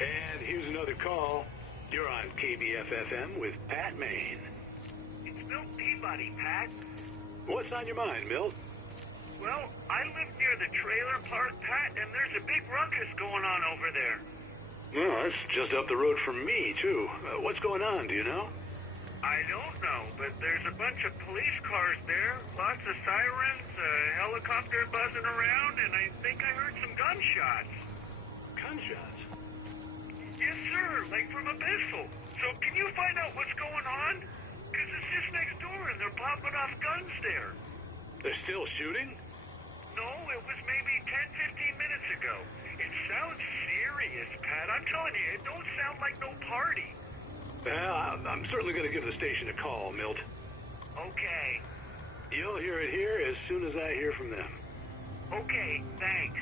And here's another call. You're on KBFFM with Pat Maine. It's Milt Peabody, Pat. What's on your mind, Milt? Well, I live near the trailer park, Pat, and there's a big ruckus going on over there. Well, that's just up the road from me, too. What's going on, do you know? I don't know, but there's a bunch of police cars there, lots of sirens, a helicopter buzzing around, and I think I heard some gunshots. Gunshots? Yes, sir, like from a pistol. So can you find out what's going on? Because it's just next door and they're popping off guns there. They're still shooting? No, it was maybe 10, 15 minutes ago. It sounds serious, Pat. I'm telling you, it don't sound like no party. Well, I'm certainly going to give the station a call, Milt. Okay. You'll hear it here as soon as I hear from them. Okay, thanks.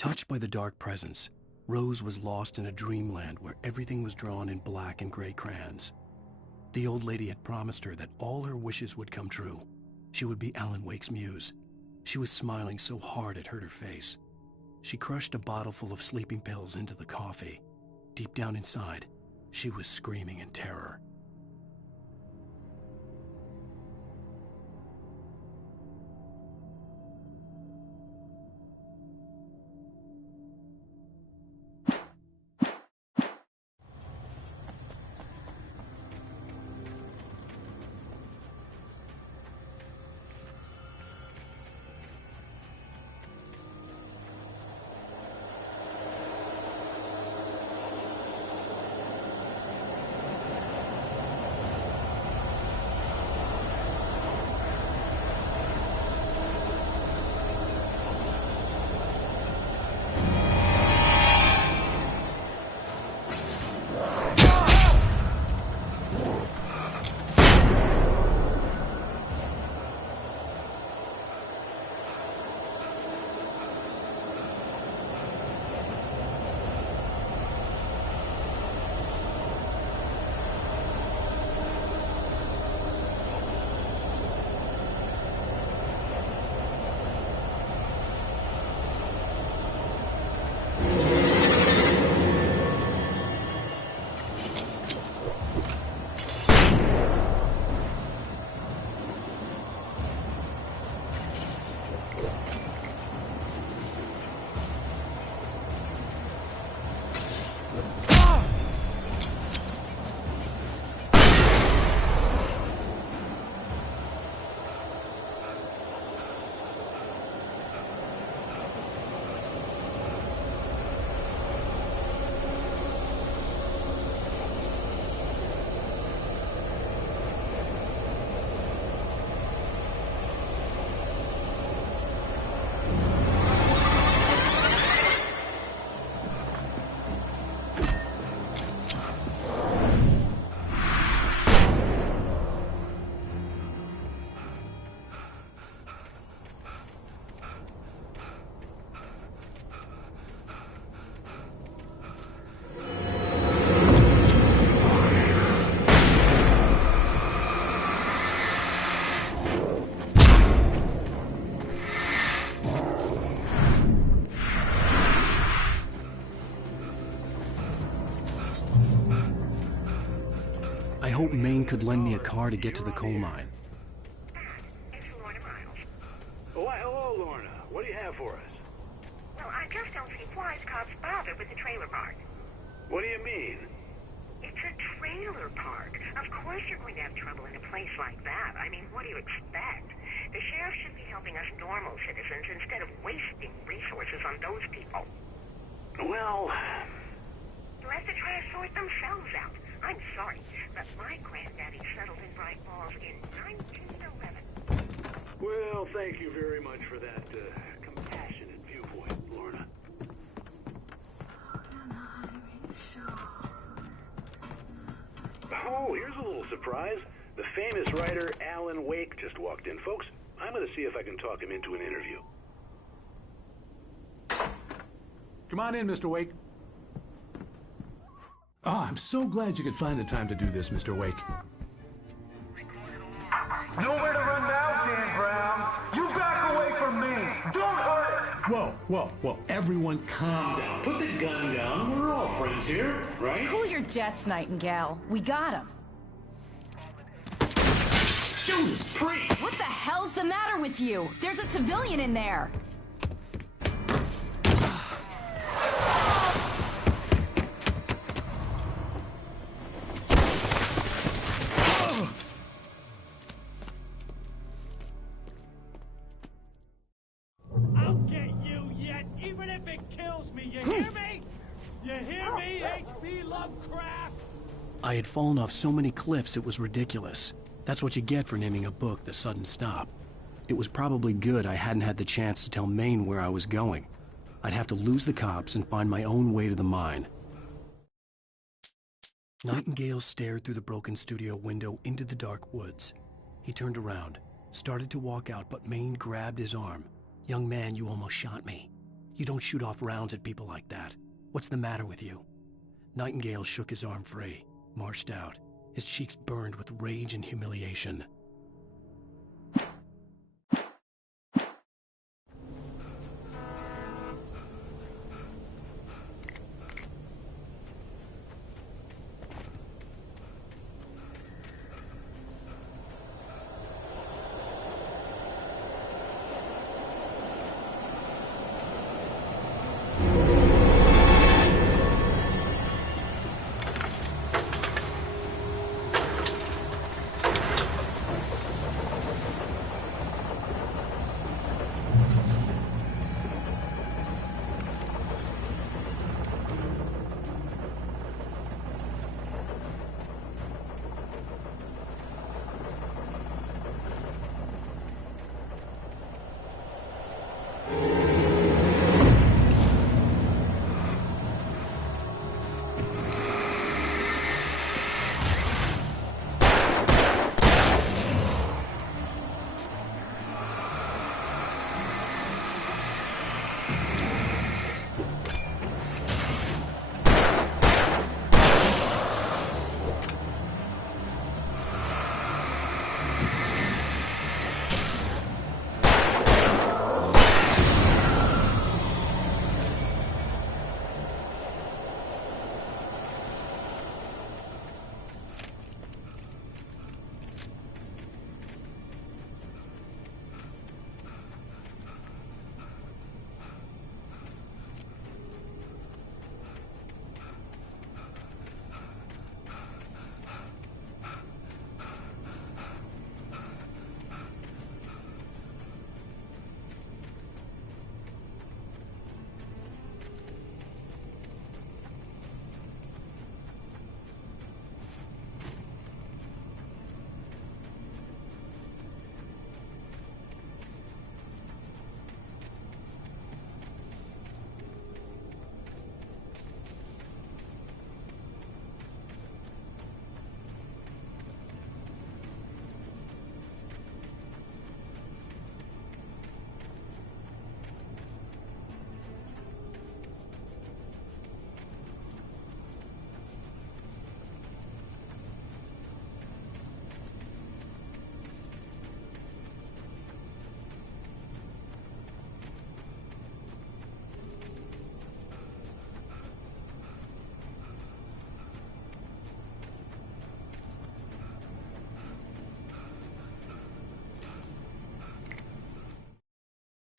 Touched by the dark presence, Rose was lost in a dreamland where everything was drawn in black and gray crayons. The old lady had promised her that all her wishes would come true. She would be Alan Wake's muse. She was smiling so hard it hurt her face. She crushed a bottle full of sleeping pills into the coffee. Deep down inside, she was screaming in terror. I hope Maine could lend me a car to get to the coal mine. Oh, why, hello, Lorna. What do you have for us? Well, I just don't see why cops bother with the trailer park. What do you mean? It's a trailer park. Of course you're going to have trouble in a place like that. I mean, what do you expect? The sheriff should be helping us normal citizens instead of wasting resources on those people. Well... Let the try to sort themselves out. I'm sorry, but my granddaddy settled in Bright Falls in 1911. Well, thank you very much for that compassionate viewpoint, Lorna. Oh, here's a little surprise. The famous writer Alan Wake just walked in. Folks, I'm going to see if I can talk him into an interview. Come on in, Mr. Wake. Oh, I'm so glad you could find the time to do this, Mr. Wake. Nowhere to run now, Dan Brown. You back away from me. Don't hurt it. Whoa. Everyone calm down. Put the gun down. We're all friends here, right? Cool your jets, Nightingale. We got him. Judas Priest! What the hell's the matter with you? There's a civilian in there. I'll get you yet, even if it kills me. You hear me? You hear me, H.P. Lovecraft? I had fallen off so many cliffs it was ridiculous. That's what you get for naming a book The Sudden Stop. It was probably good I hadn't had the chance to tell Maine where I was going. I'd have to lose the cops and find my own way to the mine. Nightingale stared through the broken studio window into the dark woods. He turned around, started to walk out, but Maine grabbed his arm. "Young man, you almost shot me. You don't shoot off rounds at people like that. What's the matter with you? Nightingale shook his arm free, marched out. His cheeks burned with rage and humiliation.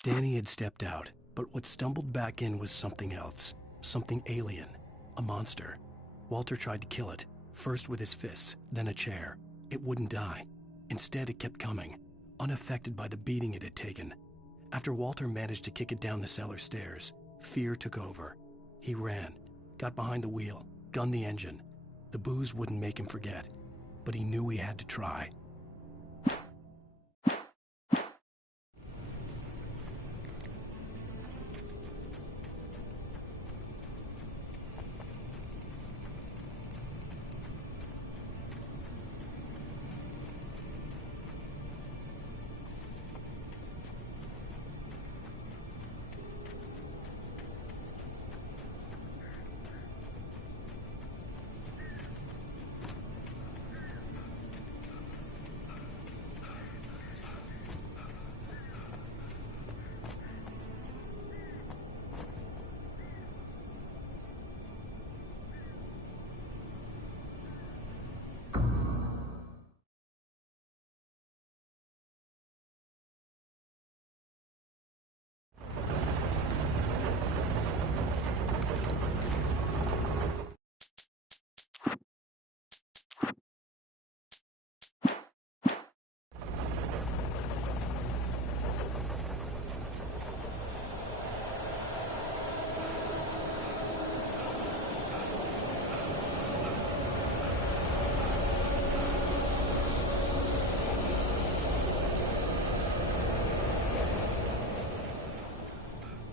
Danny had stepped out, but what stumbled back in was something else. Something alien. A monster. Walter tried to kill it, first with his fists, then a chair. It wouldn't die. Instead, it kept coming, unaffected by the beating it had taken. After Walter managed to kick it down the cellar stairs, fear took over. He ran, got behind the wheel, gunned the engine. The booze wouldn't make him forget, but he knew he had to try.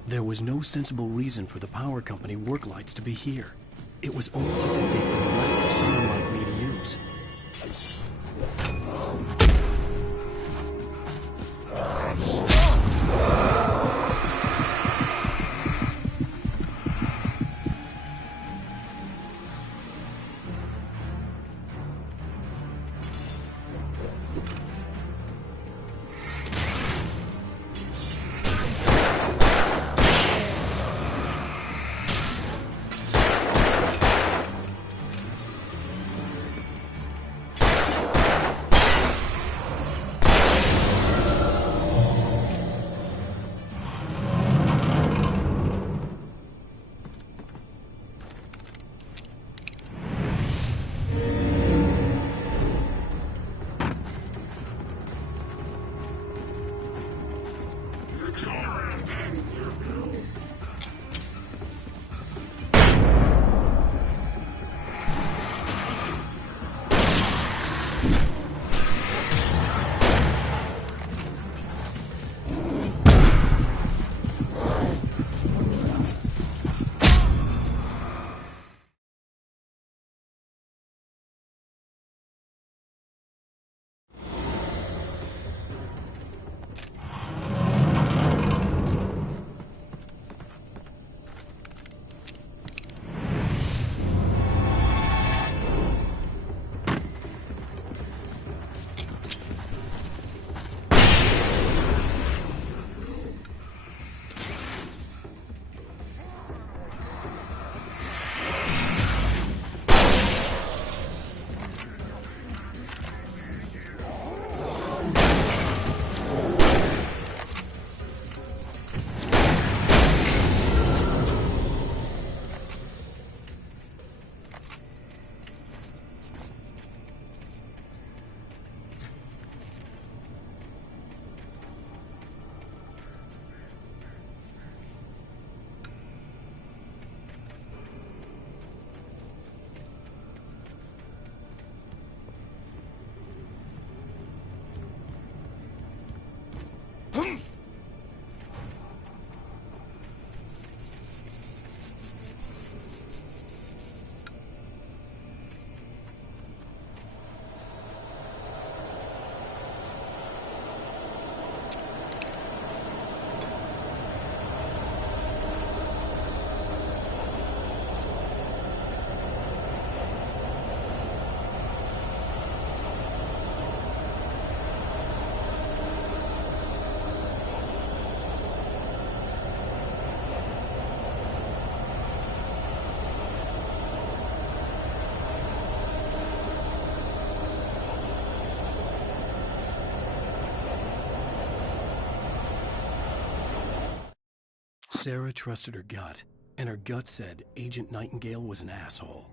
There was no sensible reason for the power company work lights to be here. It was almost as if they'd been left for someone like me to use. Sarah trusted her gut, and her gut said Agent Nightingale was an asshole.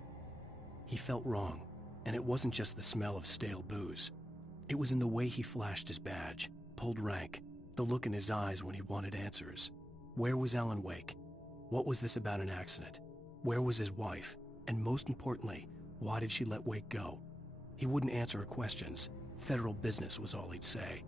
He felt wrong, and it wasn't just the smell of stale booze. It was in the way he flashed his badge, pulled rank, the look in his eyes when he wanted answers. Where was Alan Wake? What was this about an accident? Where was his wife? And most importantly, why did she let Wake go? He wouldn't answer her questions. Federal business was all he'd say.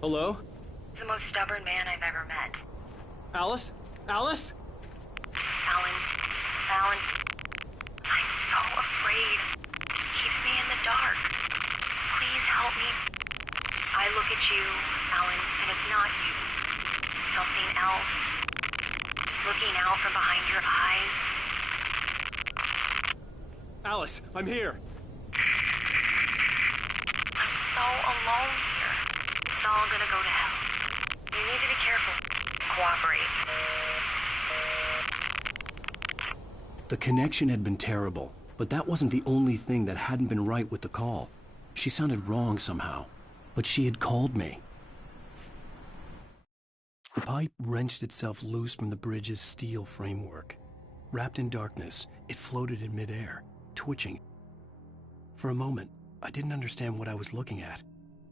Hello? The most stubborn man I've ever met. Alice? Alice? Alan, I'm so afraid. He keeps me in the dark. Please help me. I look at you, Alan, and it's not you. It's something else. Looking out from behind your eyes. Alice, I'm here. I'm so alone here. It's all gonna go to hell. You need to be careful. Cooperate. The connection had been terrible, but that wasn't the only thing that hadn't been right with the call. She sounded wrong somehow, but she had called me. The pipe wrenched itself loose from the bridge's steel framework. Wrapped in darkness, it floated in midair, twitching. For a moment, I didn't understand what I was looking at.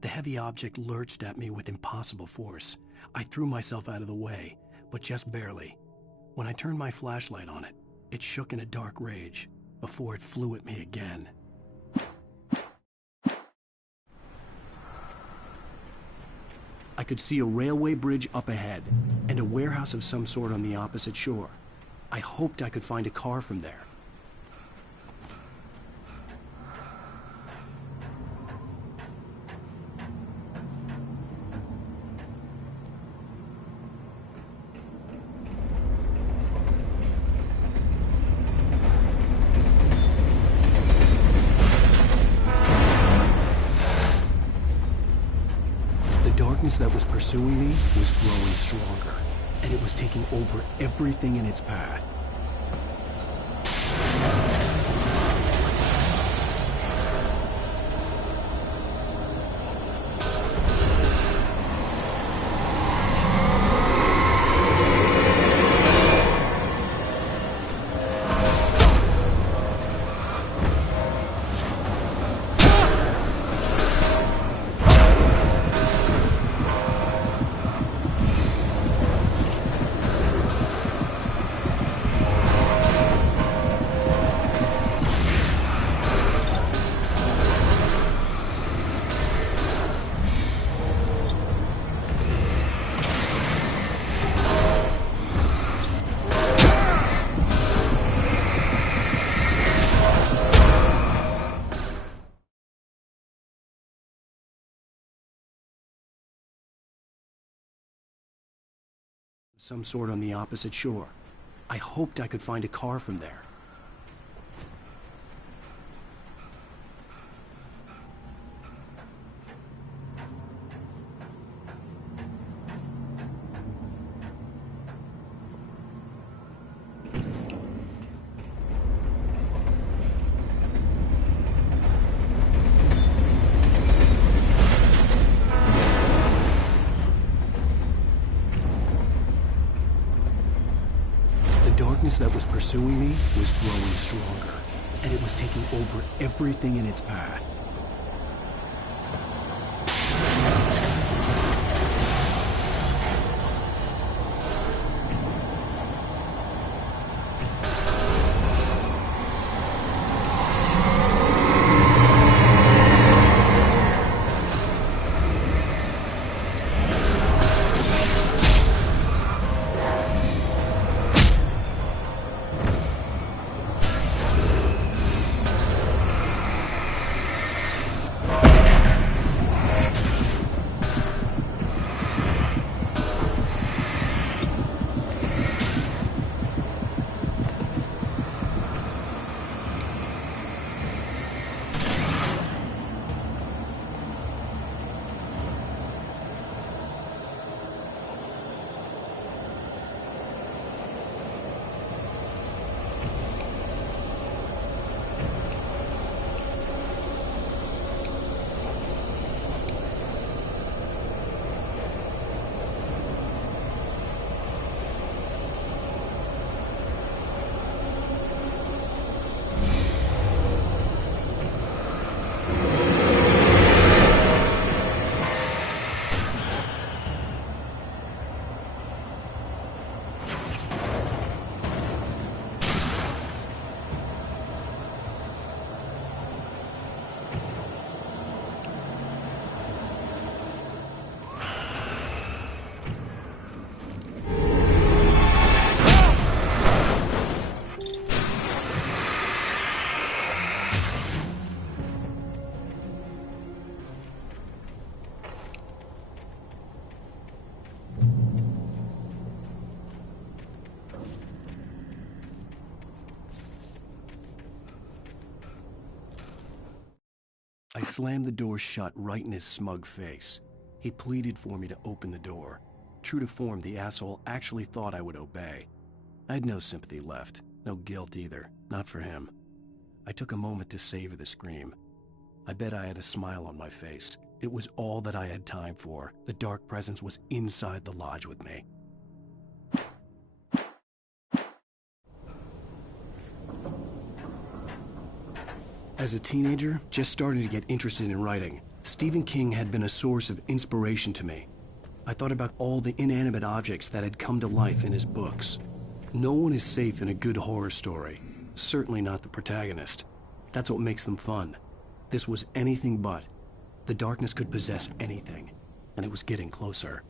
The heavy object lurched at me with impossible force. I threw myself out of the way, but just barely. When I turned my flashlight on it, it shook in a dark rage before it flew at me again. I could see a railway bridge up ahead and a warehouse of some sort on the opposite shore. I hoped I could find a car from there. The darkness that was pursuing me was growing stronger, and it was taking over everything in its path. Some sort on the opposite shore. I hoped I could find a car from there. The darkness that was pursuing me was growing stronger, and it was taking over everything in its path. I slammed the door shut right in his smug face. He pleaded for me to open the door. True to form, the asshole actually thought I would obey. I had no sympathy left, no guilt either, not for him. I took a moment to savor the scream. I bet I had a smile on my face. It was all that I had time for. The dark presence was inside the lodge with me. As a teenager, just starting to get interested in writing, Stephen King had been a source of inspiration to me. I thought about all the inanimate objects that had come to life in his books. No one is safe in a good horror story. Certainly not the protagonist. That's what makes them fun. This was anything but. The darkness could possess anything, and it was getting closer.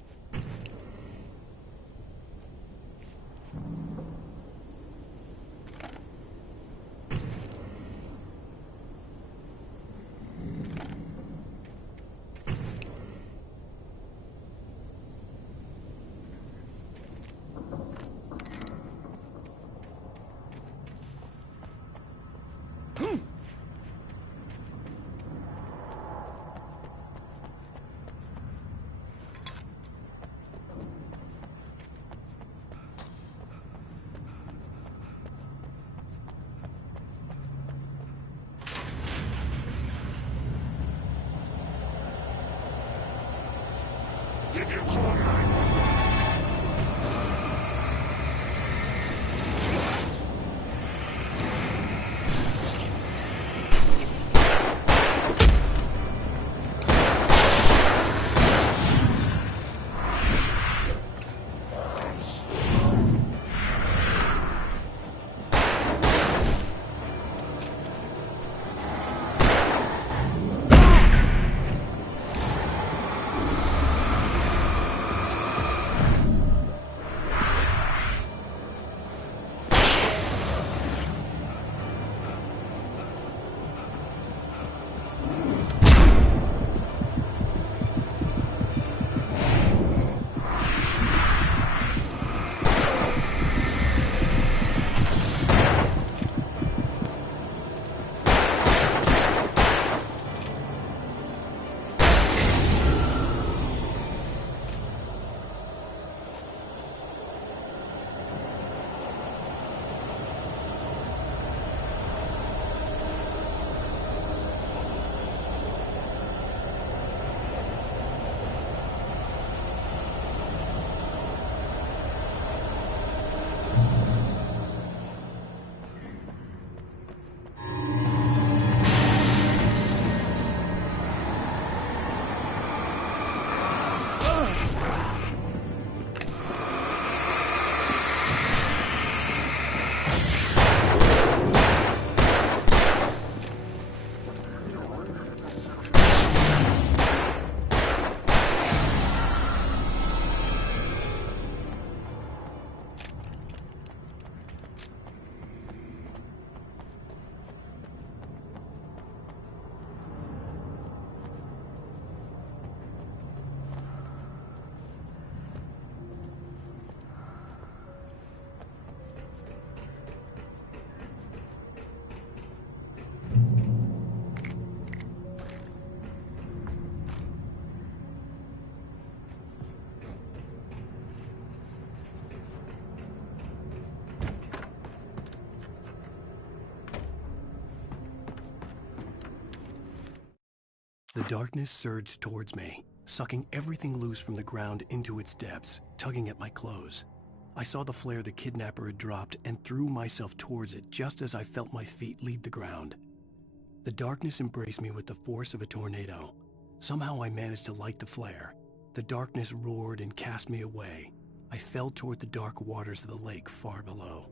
The darkness surged towards me, sucking everything loose from the ground into its depths, tugging at my clothes. I saw the flare the kidnapper had dropped and threw myself towards it just as I felt my feet leave the ground. The darkness embraced me with the force of a tornado. Somehow I managed to light the flare. The darkness roared and cast me away. I fell toward the dark waters of the lake far below.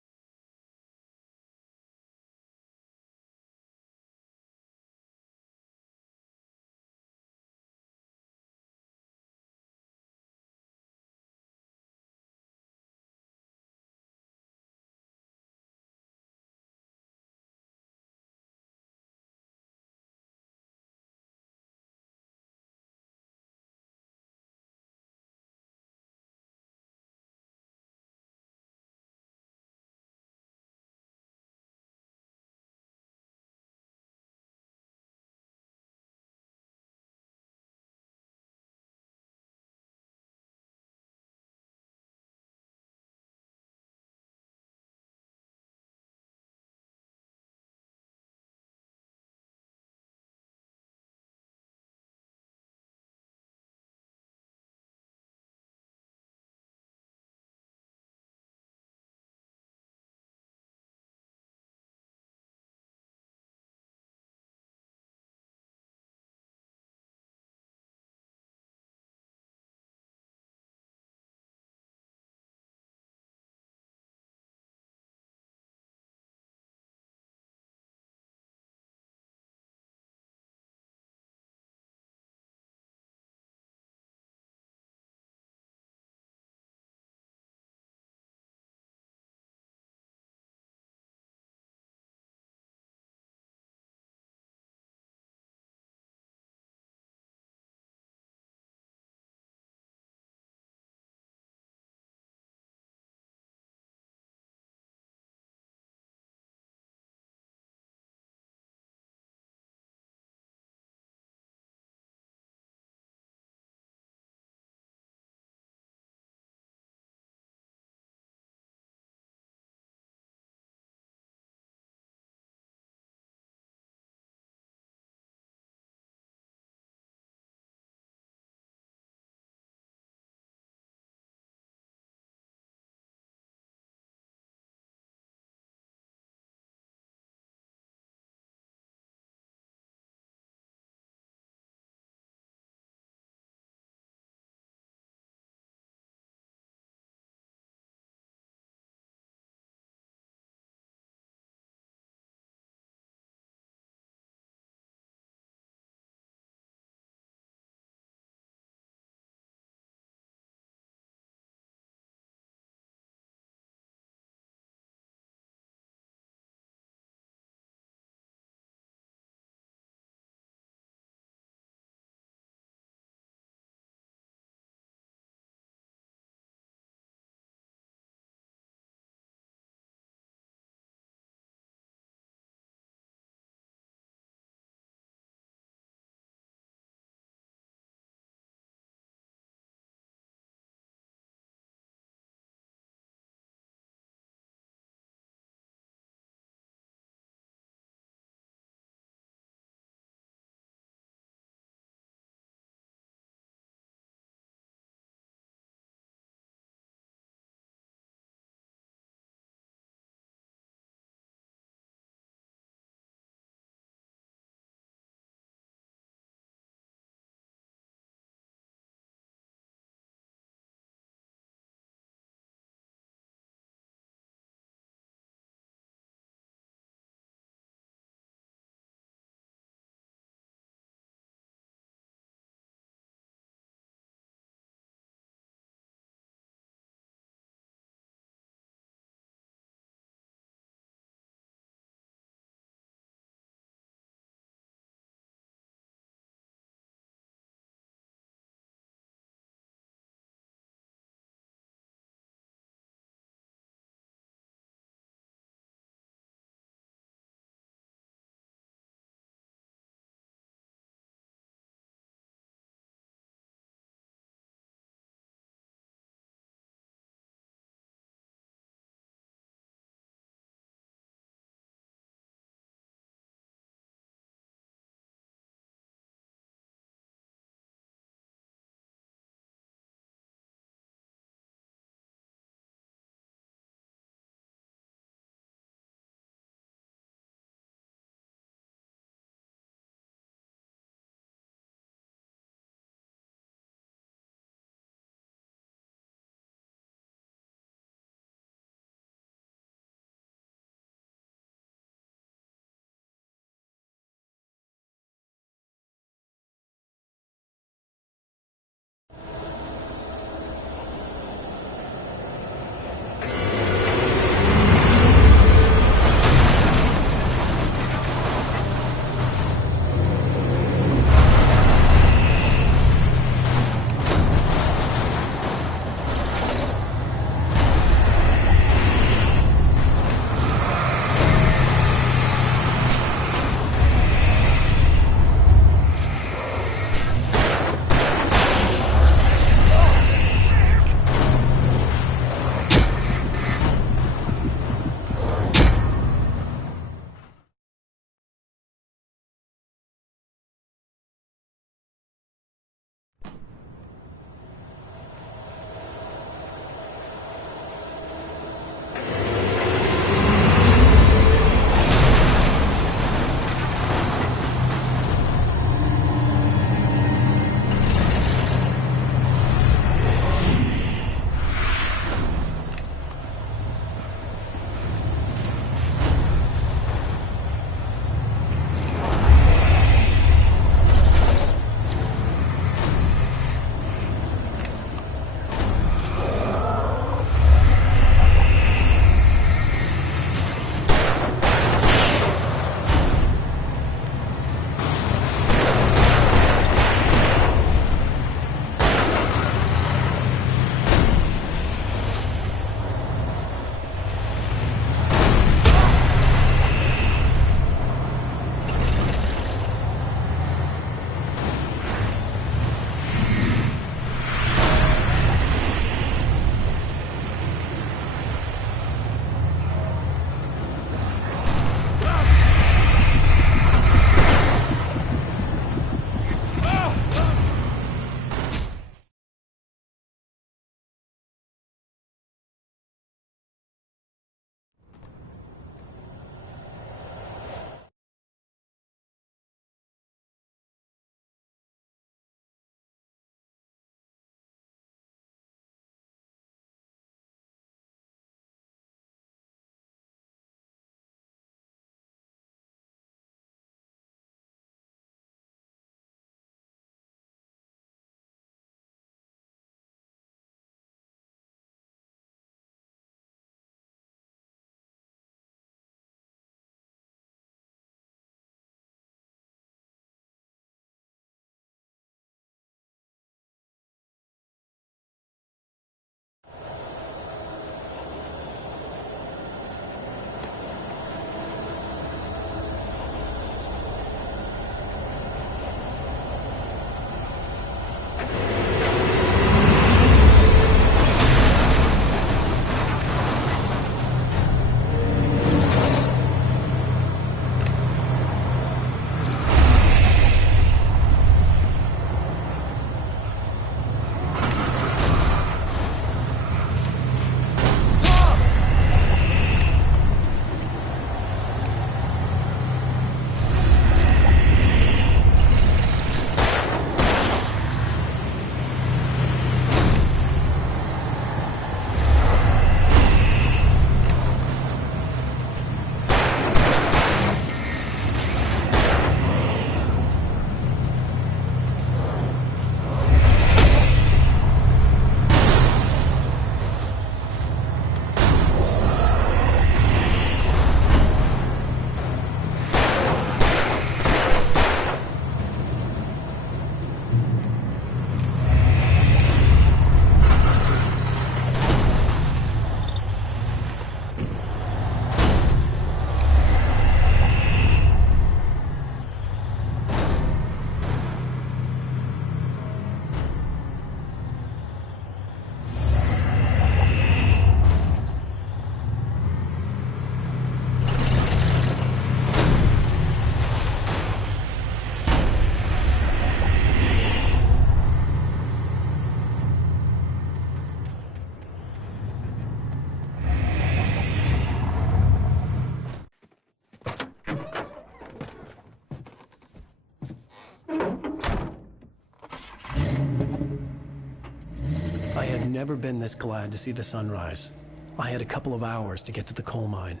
never been this glad to see the sunrise. I had a couple of hours to get to the coal mine.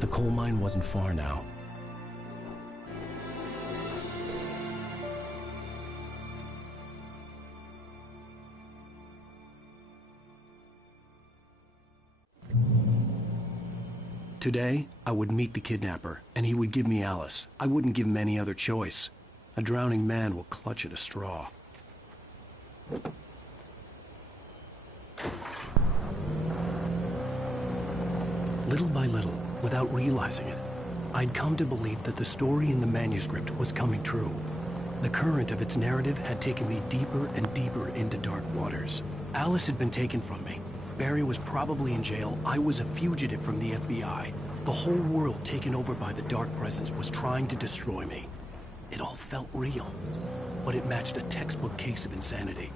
The coal mine wasn't far now. Today, I would meet the kidnapper, and he would give me Alice. I wouldn't give him any other choice. A drowning man will clutch at a straw. Little by little, without realizing it, I'd come to believe that the story in the manuscript was coming true. The current of its narrative had taken me deeper and deeper into dark waters. Alice had been taken from me. Barry was probably in jail. I was a fugitive from the FBI. The whole world taken over by the Dark Presence was trying to destroy me. It all felt real, but it matched a textbook case of insanity.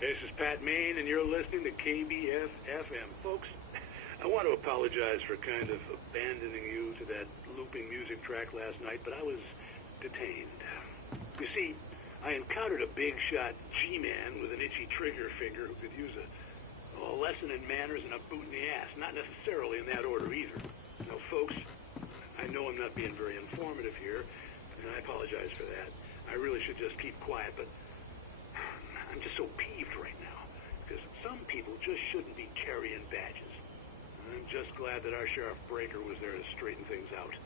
This is Pat Maine, and you're listening to KBF-FM. Folks, I want to apologize for kind of abandoning you to that looping music track last night, but I was detained. You see, I encountered a big-shot G-man with an itchy trigger finger who could use a lesson in manners and a boot in the ass. Not necessarily in that order, either. Now, folks, I know I'm not being very informative here, and I apologize for that. I really should just keep quiet, but I'm just so peeved right now, because some people just shouldn't be carrying badges. I'm just glad that our Sheriff Breaker was there to straighten things out.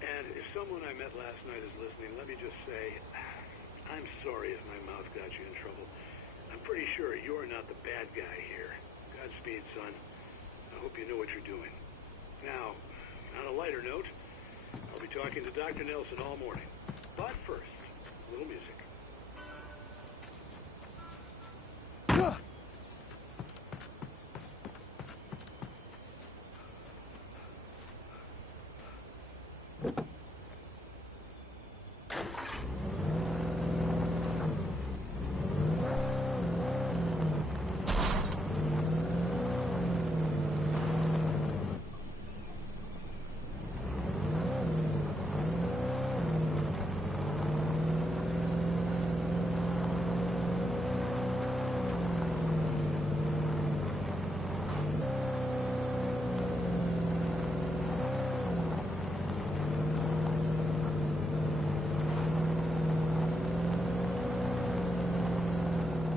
And if someone I met last night is listening, let me just say, I'm sorry if my mouth got you in trouble. I'm pretty sure you're not the bad guy here. Godspeed, son. I hope you know what you're doing. Now, on a lighter note, I'll be talking to Dr. Nelson all morning. But first, a little music.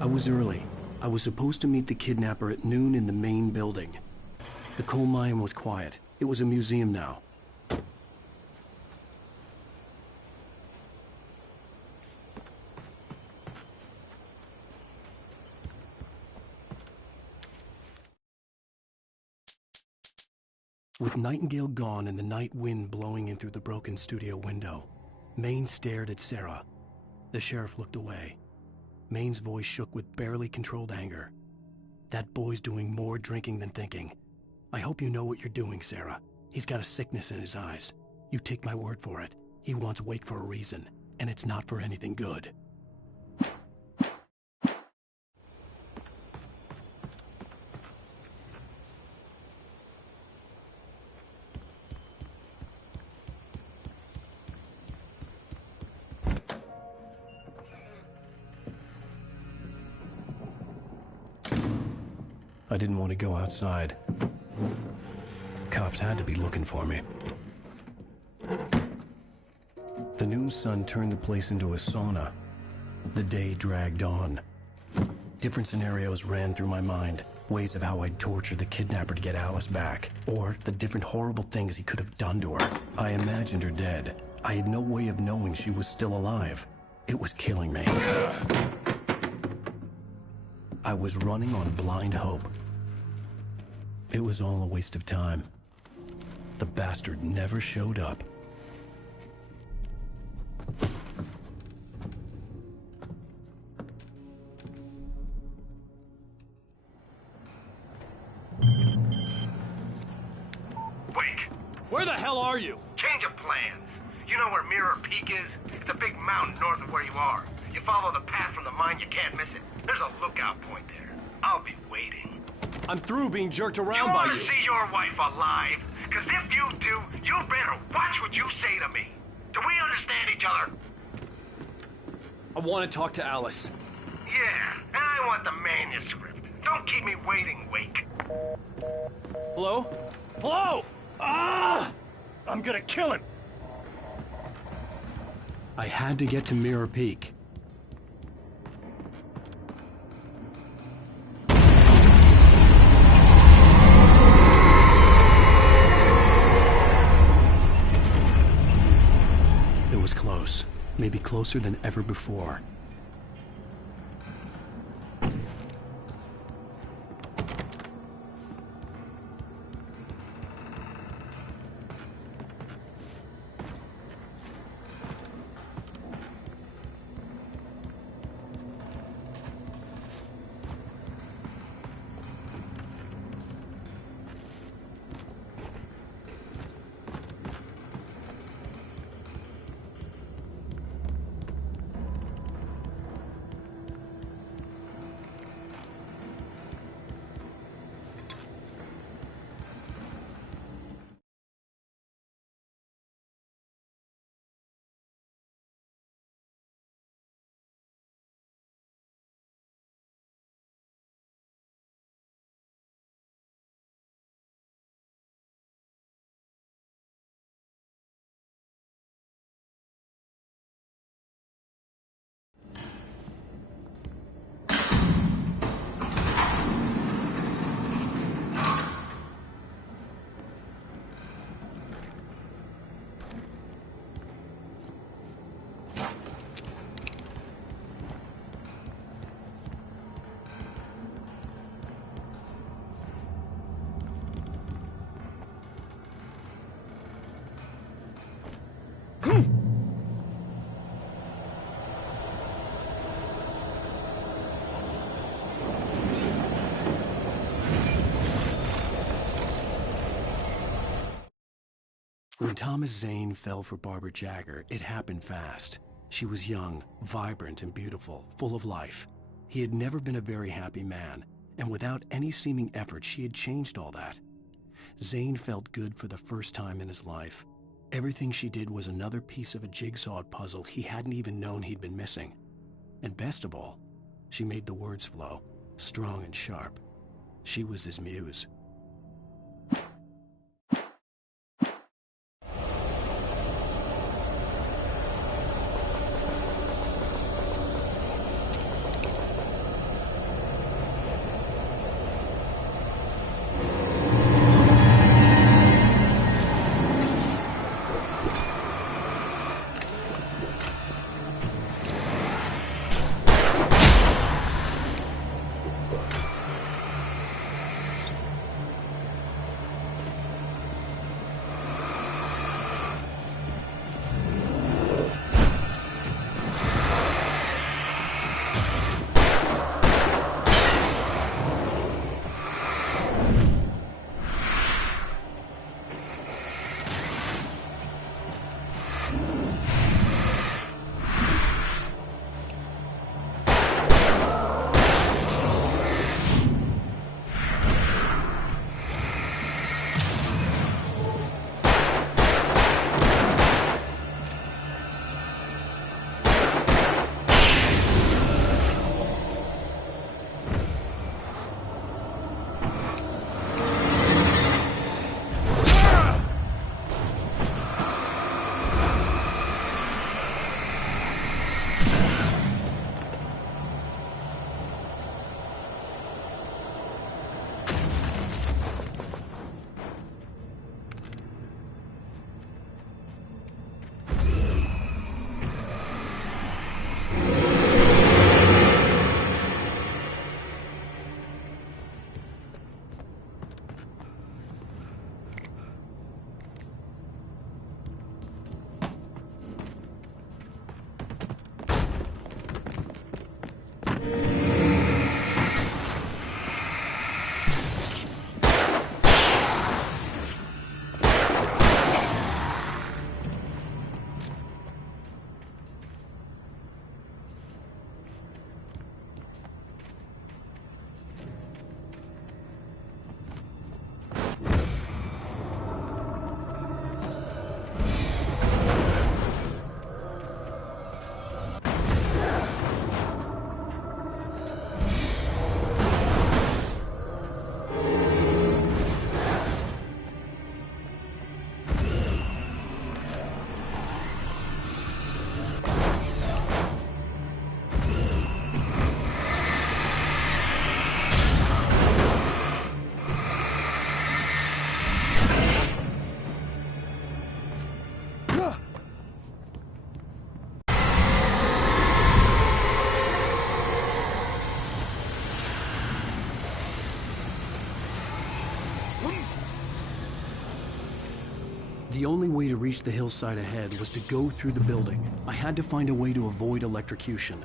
I was early. I was supposed to meet the kidnapper at noon in the main building. The coal mine was quiet. It was a museum now. With Nightingale gone and the night wind blowing in through the broken studio window, Maine stared at Sarah. The sheriff looked away. Maine's voice shook with barely controlled anger. That boy's doing more drinking than thinking. I hope you know what you're doing, Sarah. He's got a sickness in his eyes. You take my word for it. He wants Wake for a reason, and it's not for anything good. I didn't want to go outside. Cops had to be looking for me. The noon sun turned the place into a sauna. The day dragged on. Different scenarios ran through my mind. Ways of how I'd torture the kidnapper to get Alice back. Or the different horrible things he could have done to her. I imagined her dead. I had no way of knowing she was still alive. It was killing me. I was running on blind hope. It was all a waste of time. The bastard never showed up. Wake! Where the hell are you? Change of plans. You know where Mirror Peak is? It's a big mountain north of where you are. You follow the path from the mine, you can't miss it. There's a lookout point there. I'll be waiting. I'm through being jerked around by You you. want to see your wife alive? Because if you do, you better watch what you say to me. Do we understand each other? I want to talk to Alice. Yeah, and I want the manuscript. Don't keep me waiting, Wake. Hello? Hello? Ah! I'm gonna kill him! I had to get to Mirror Peak. It was close. Maybe closer than ever before. When Thomas Zane fell for Barbara Jagger, it happened fast. She was young, vibrant, and beautiful, full of life. He had never been a very happy man, and without any seeming effort, she had changed all that. Zane felt good for the first time in his life. Everything she did was another piece of a jigsaw puzzle he hadn't even known he'd been missing. And best of all, she made the words flow, strong and sharp. She was his muse. The only way to reach the hillside ahead was to go through the building. I had to find a way to avoid electrocution.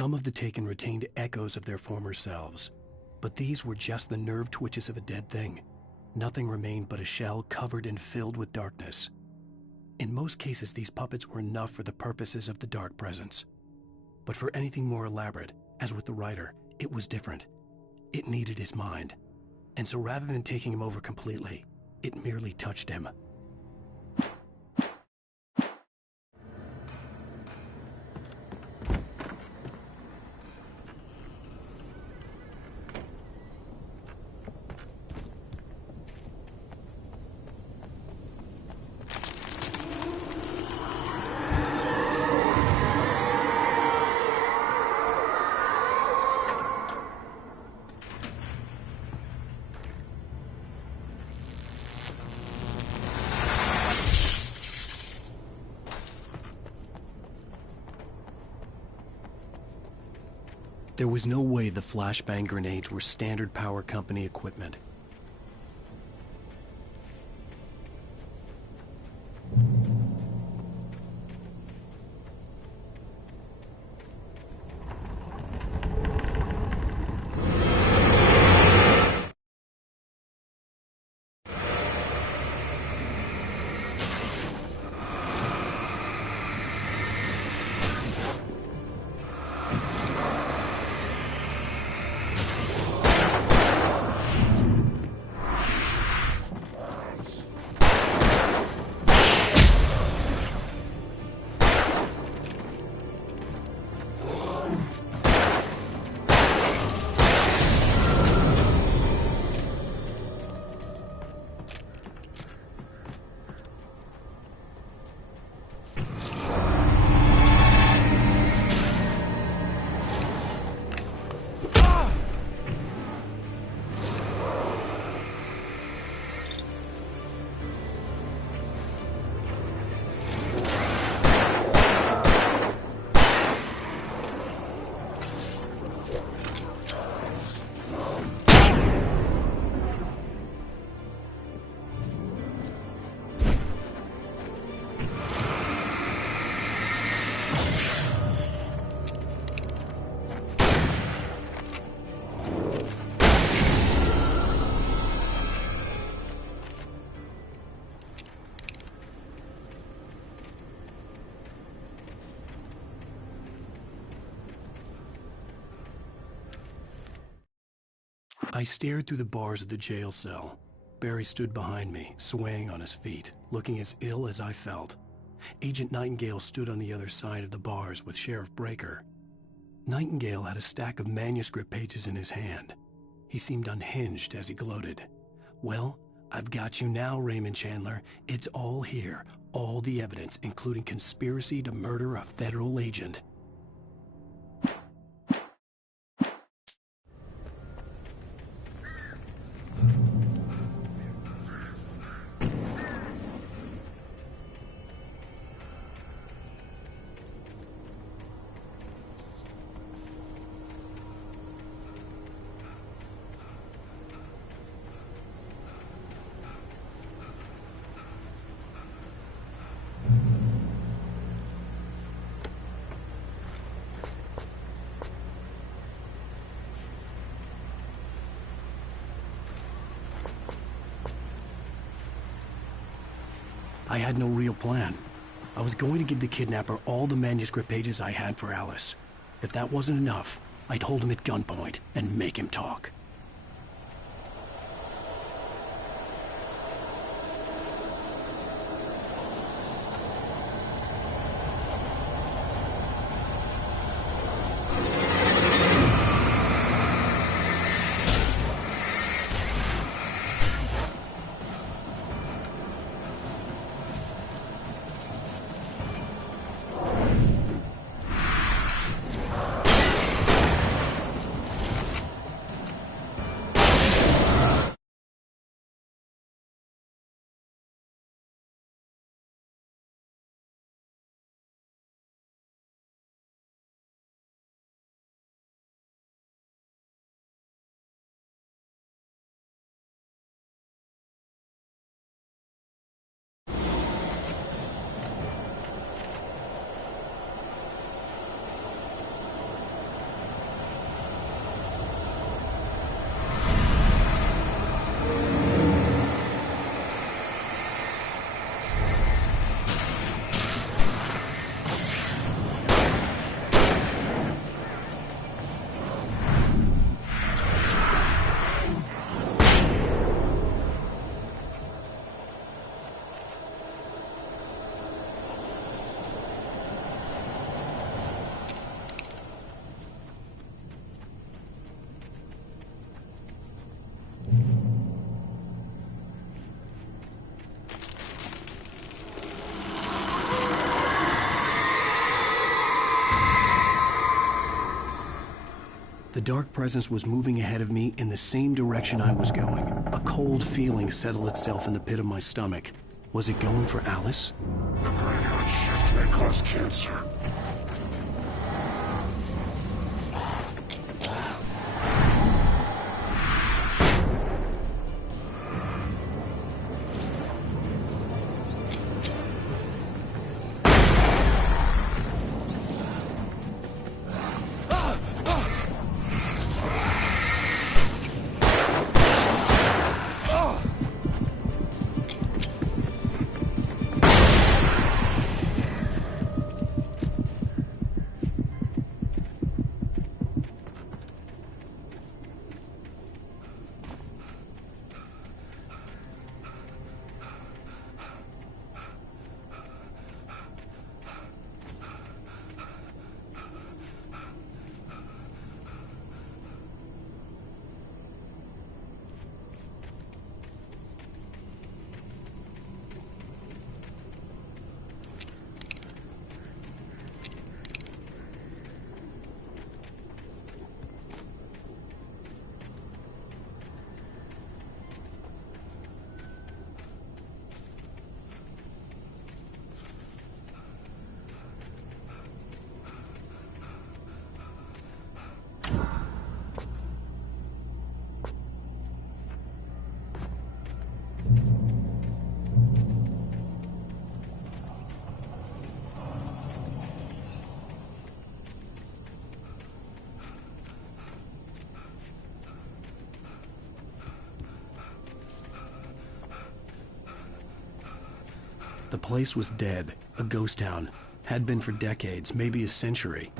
Some of the Taken retained echoes of their former selves, but these were just the nerve twitches of a dead thing. Nothing remained but a shell covered and filled with darkness. In most cases, these puppets were enough for the purposes of the dark presence. But for anything more elaborate, as with the writer, it was different. It needed his mind. And so rather than taking him over completely, it merely touched him. There was no way the flashbang grenades were standard power company equipment. I stared through the bars of the jail cell. Barry stood behind me, swaying on his feet, looking as ill as I felt. Agent Nightingale stood on the other side of the bars with Sheriff Breaker. Nightingale had a stack of manuscript pages in his hand. He seemed unhinged as he gloated. "Well, I've got you now, Raymond Chandler. It's all here. All the evidence, including conspiracy to murder a federal agent." I had no real plan. I was going to give the kidnapper all the manuscript pages I had for Alice. If that wasn't enough, I'd hold him at gunpoint and make him talk. The dark presence was moving ahead of me in the same direction I was going. A cold feeling settled itself in the pit of my stomach. Was it going for Alice? The graveyard shift may cause cancer. The place was dead, a ghost town. Had been for decades, maybe a century.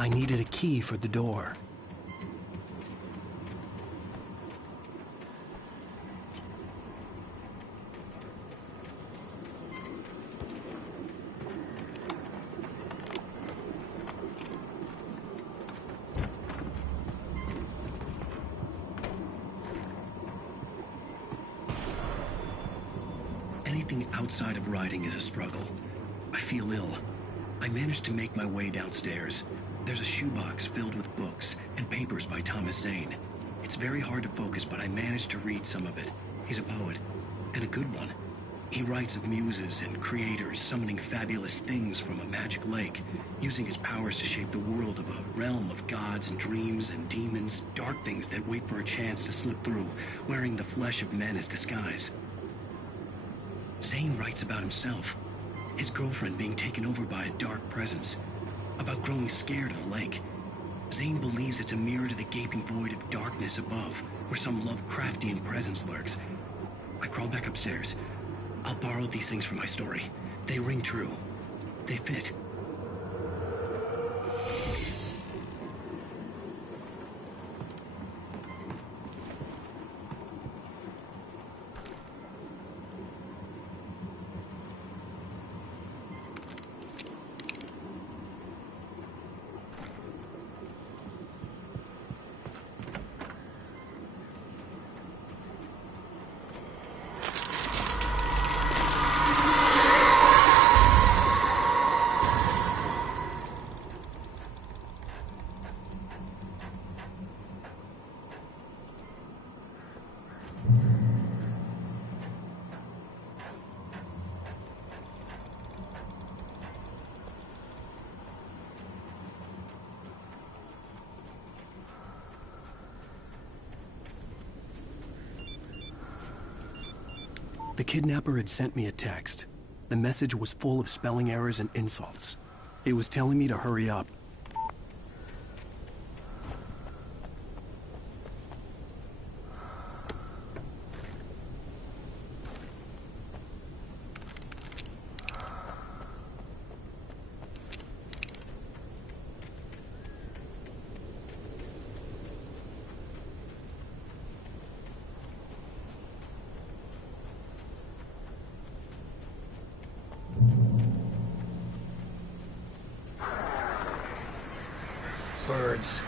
I needed a key for the door. Anything outside of writing is a struggle. I feel ill. I managed to make my way downstairs. There's a shoebox filled with books and papers by Thomas Zane. It's very hard to focus, but I managed to read some of it. He's a poet, and a good one. He writes of muses and creators summoning fabulous things from a magic lake, using his powers to shape the world of a realm of gods and dreams and demons, dark things that wait for a chance to slip through, wearing the flesh of men as disguise. Zane writes about himself, his girlfriend being taken over by a dark presence, about growing scared of the lake. Zane believes it's a mirror to the gaping void of darkness above, where some Lovecraftian presence lurks. I crawl back upstairs. I'll borrow these things for my story. They ring true. They fit. The kidnapper had sent me a text. The message was full of spelling errors and insults. It was telling me to hurry up. Birds.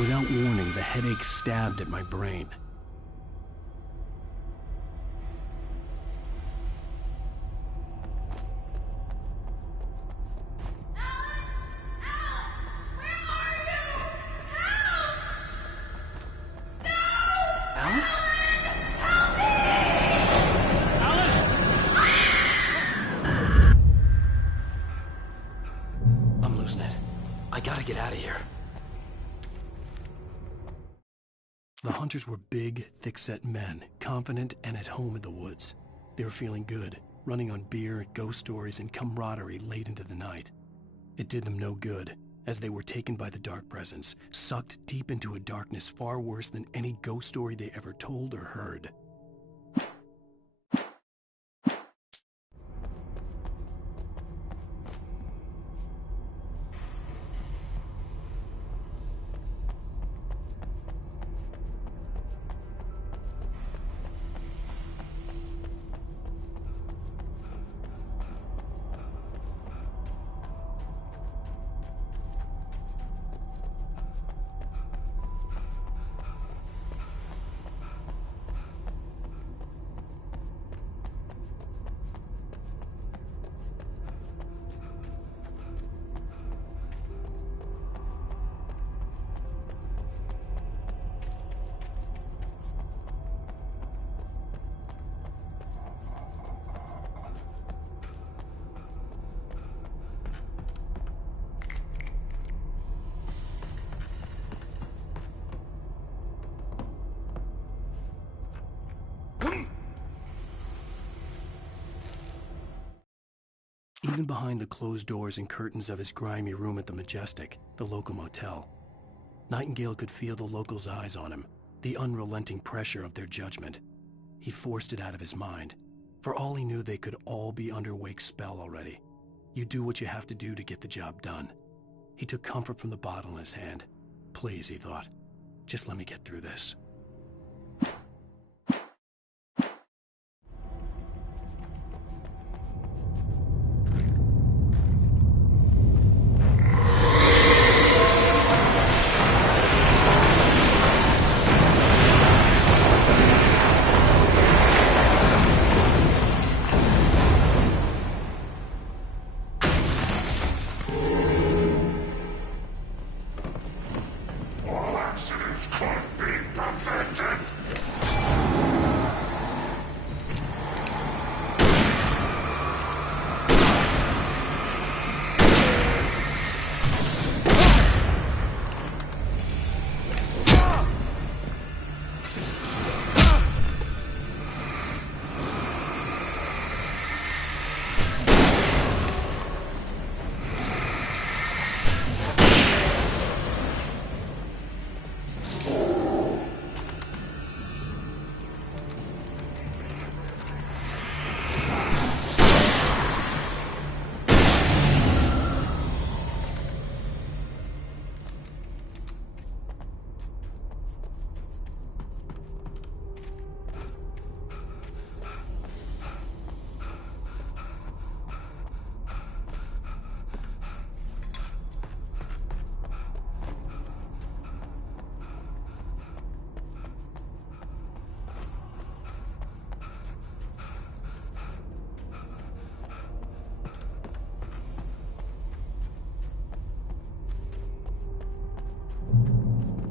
Without warning, the headache stabbed at my brain. Alice? I'm losing it. I gotta get out of here. The hunters were big, thick-set men, confident and at home in the woods. They were feeling good, running on beer, ghost stories, and camaraderie late into the night. It did them no good, as they were taken by the dark presence, sucked deep into a darkness far worse than any ghost story they ever told or heard. Even behind the closed doors and curtains of his grimy room at the Majestic, the local motel, Nightingale could feel the locals' eyes on him, the unrelenting pressure of their judgment. He forced it out of his mind. For all he knew, they could all be under Wake's spell already. You do what you have to do to get the job done. He took comfort from the bottle in his hand. Please, he thought, just let me get through this. All accidents could be prevented.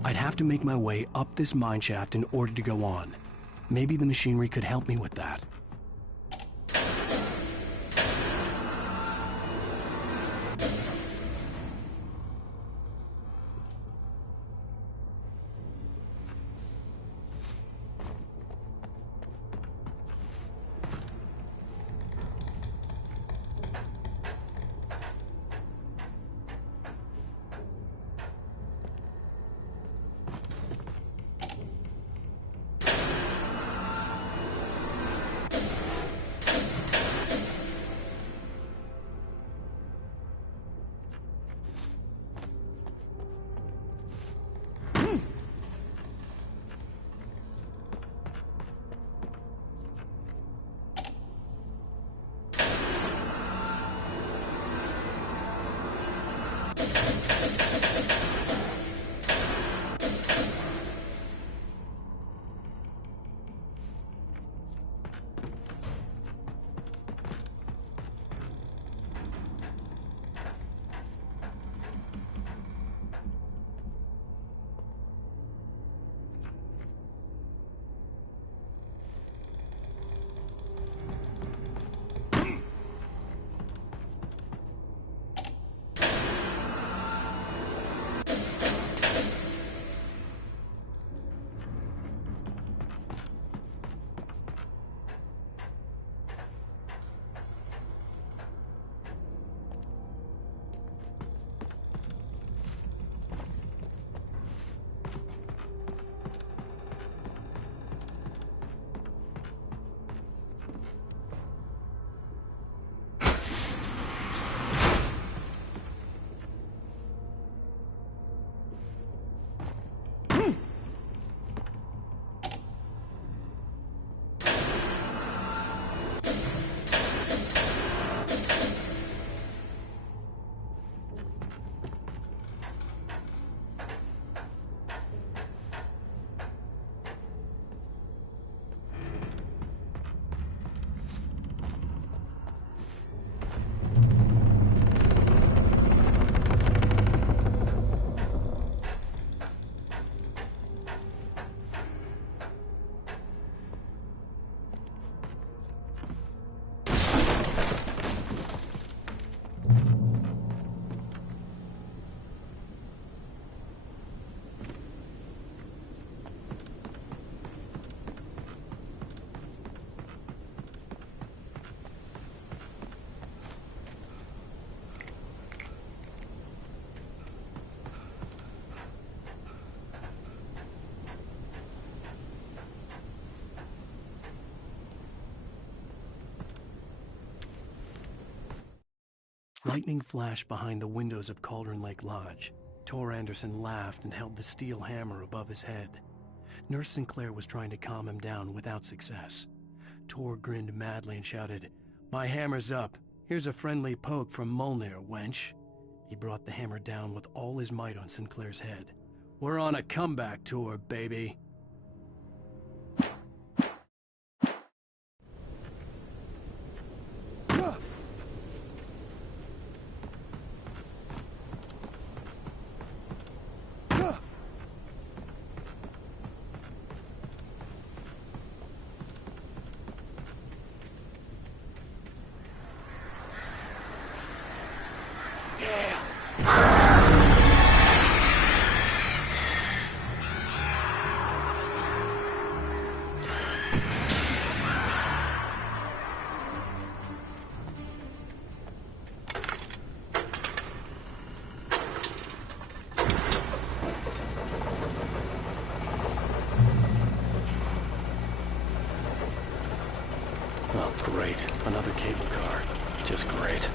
I'd have to make my way up this mineshaft in order to go on. Maybe the machinery could help me with that. Lightning flashed behind the windows of Cauldron Lake Lodge. Tor Anderson laughed and held the steel hammer above his head. Nurse Sinclair was trying to calm him down without success. Tor grinned madly and shouted, "My hammer's up. Here's a friendly poke from Molnir, wench." He brought the hammer down with all his might on Sinclair's head. "We're on a comeback tour, baby." Oh, great. Another cable car. Just great.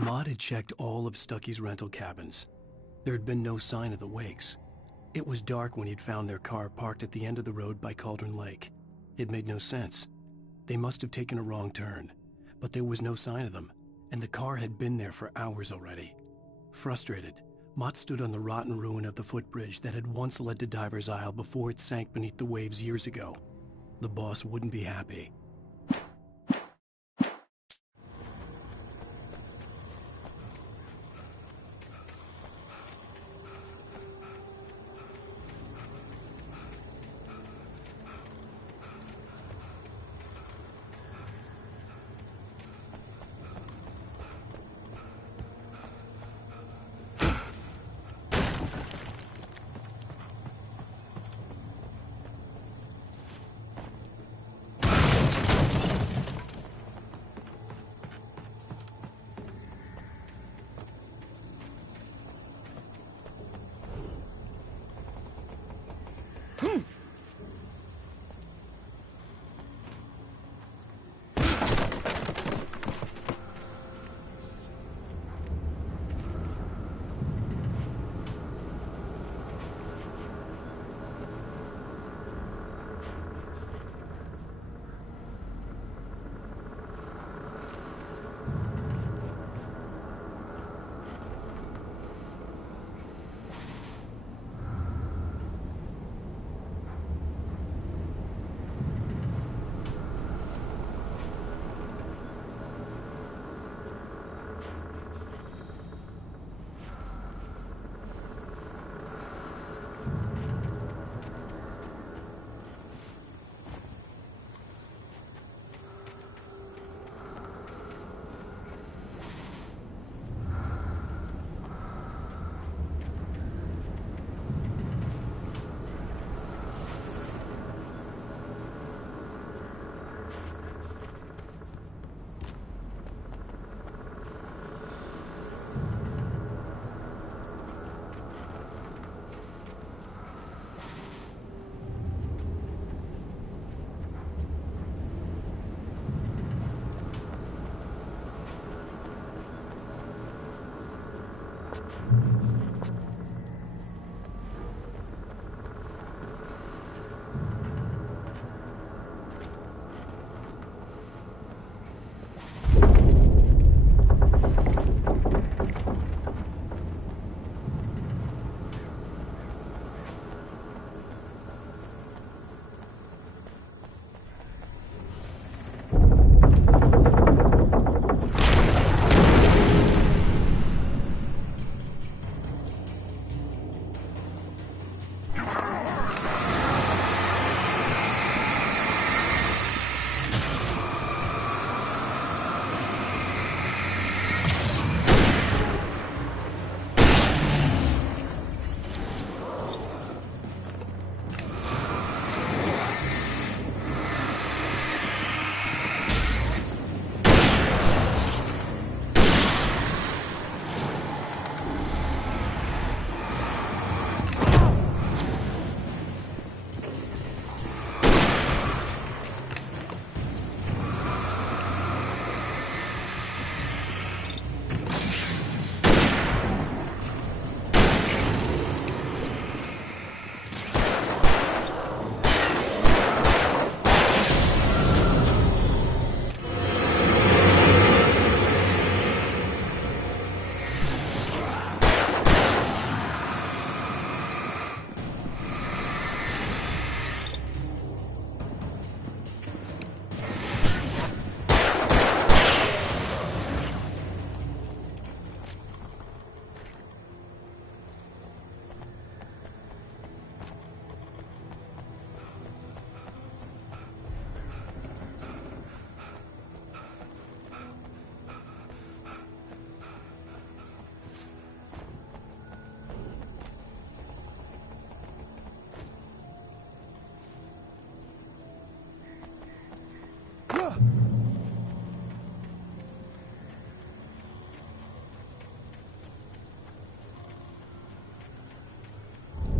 Maud had checked all of Stucky's rental cabins. There had been no sign of the Wakes. It was dark when he'd found their car parked at the end of the road by Cauldron Lake. It made no sense. They must have taken a wrong turn, but there was no sign of them, and the car had been there for hours already. Frustrated, Mott stood on the rotten ruin of the footbridge that had once led to Diver's Isle before it sank beneath the waves years ago. The boss wouldn't be happy.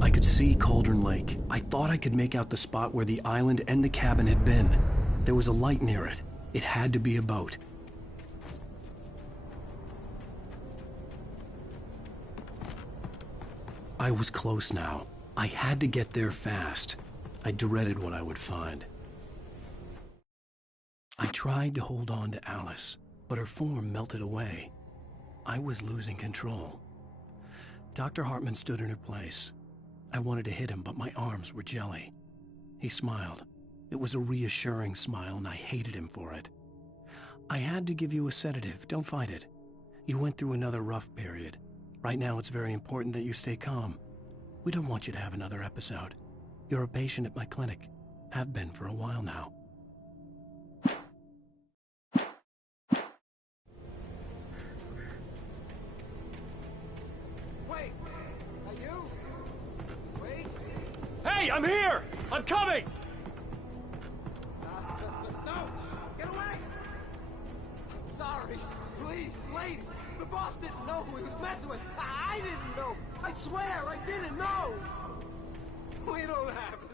I could see Cauldron Lake. I thought I could make out the spot where the island and the cabin had been. There was a light near it. It had to be a boat. I was close now. I had to get there fast. I dreaded what I would find. I tried to hold on to Alice, but her form melted away. I was losing control. Dr. Hartman stood in her place. I wanted to hit him, but my arms were jelly. He smiled. It was a reassuring smile, and I hated him for it. I had to give you a sedative. Don't fight it. You went through another rough period. Right now, it's very important that you stay calm. We don't want you to have another episode. You're a patient at my clinic. Have been for a while now. Wait! Are you? Wait! Hey, I'm here! I'm coming! No! Get away! I'm sorry. Please, lady. The boss didn't know who he was messing with. I didn't know. I swear, I didn't know. We don't have it.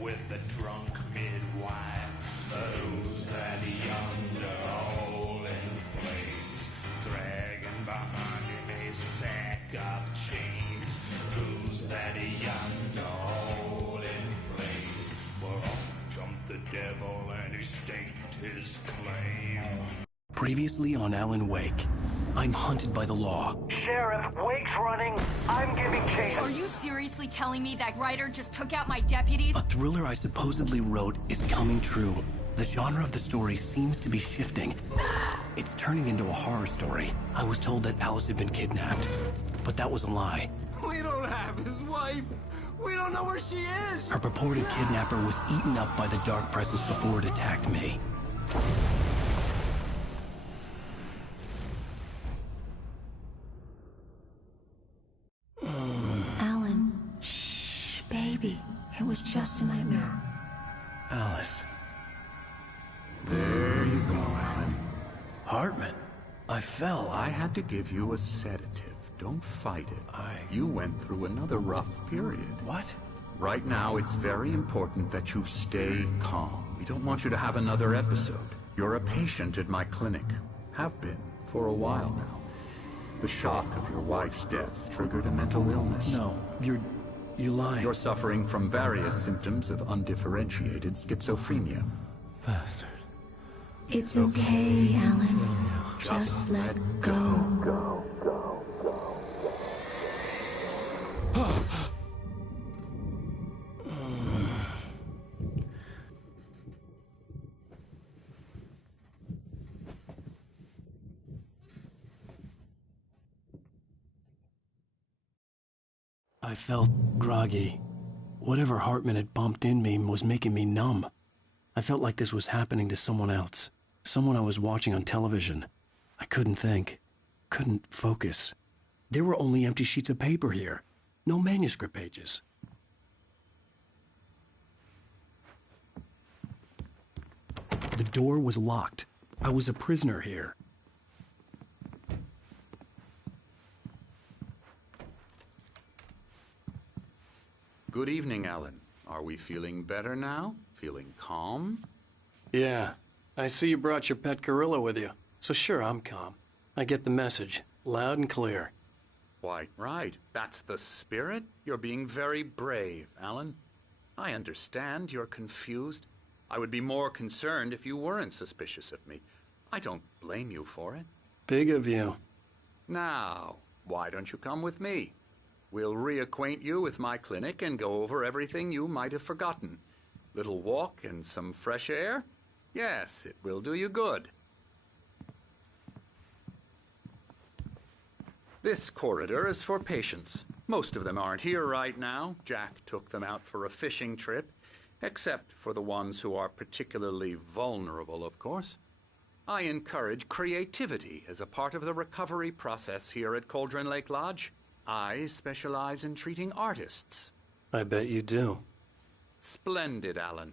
With the drunk midwife, who's that yonder all in flames, dragging behind him a sack of chains? Who's that yonder all in flames? Well, up jumped the devil and he staked his claim. Previously on Alan Wake, I'm hunted by the law. Sheriff, Wake's running. I'm giving chase. Are you seriously telling me that writer just took out my deputies? A thriller I supposedly wrote is coming true. The genre of the story seems to be shifting. It's turning into a horror story. I was told that Alice had been kidnapped, but that was a lie. We don't have his wife. We don't know where she is. Her purported kidnapper was eaten up by the dark presence before it attacked me. Alan, shh, baby. It was just a nightmare. Alice. There you go, Alan. Hartman. I fell. I had to give you a sedative. Don't fight it. You went through another rough period. What? Right now, it's very important that you stay calm. We don't want you to have another episode. You're a patient at my clinic. Have been for a while now. The shock of your wife's death triggered a mental illness. No, you lie. You're suffering from various symptoms of undifferentiated schizophrenia. Bastard. It's okay, Alan. Just let go. I felt groggy. Whatever Hartman had pumped in me was making me numb. I felt like this was happening to someone else. Someone I was watching on television. I couldn't think. Couldn't focus. There were only empty sheets of paper here. No manuscript pages. The door was locked. I was a prisoner here. Good evening, Alan. Are we feeling better now? Feeling calm? Yeah. I see you brought your pet gorilla with you. So sure, I'm calm. I get the message. Loud and clear. Why, right. That's the spirit. You're being very brave, Alan. I understand you're confused. I would be more concerned if you weren't suspicious of me. I don't blame you for it. Big of you. Now, why don't you come with me? We'll reacquaint you with my clinic and go over everything you might have forgotten. Little walk and some fresh air? Yes, it will do you good. This corridor is for patients. Most of them aren't here right now. Jack took them out for a fishing trip, except for the ones who are particularly vulnerable, of course. I encourage creativity as a part of the recovery process here at Cauldron Lake Lodge. I specialize in treating artists. I bet you do. Splendid, Alan.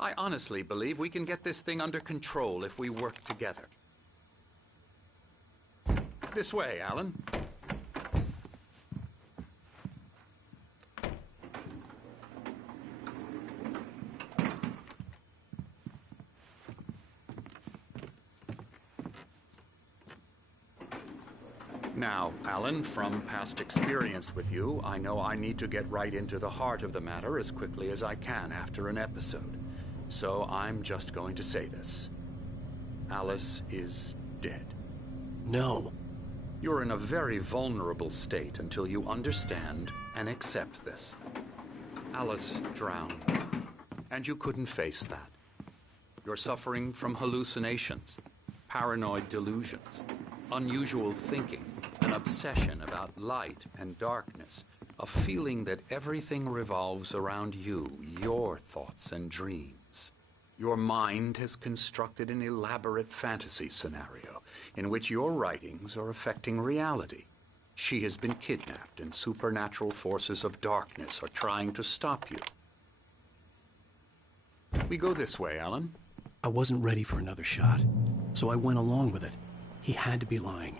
I honestly believe we can get this thing under control if we work together. This way, Alan. Now, Alan, from past experience with you, I know I need to get right into the heart of the matter as quickly as I can after an episode. So I'm just going to say this. Alice is dead. No. You're in a very vulnerable state until you understand and accept this. Alice drowned, and you couldn't face that. You're suffering from hallucinations, paranoid delusions, unusual thinking, an obsession about light and darkness, a feeling that everything revolves around you, your thoughts and dreams. Your mind has constructed an elaborate fantasy scenario in which your writings are affecting reality. She has been kidnapped and supernatural forces of darkness are trying to stop you. We go this way, Alan. I wasn't ready for another shot, so I went along with it. He had to be lying.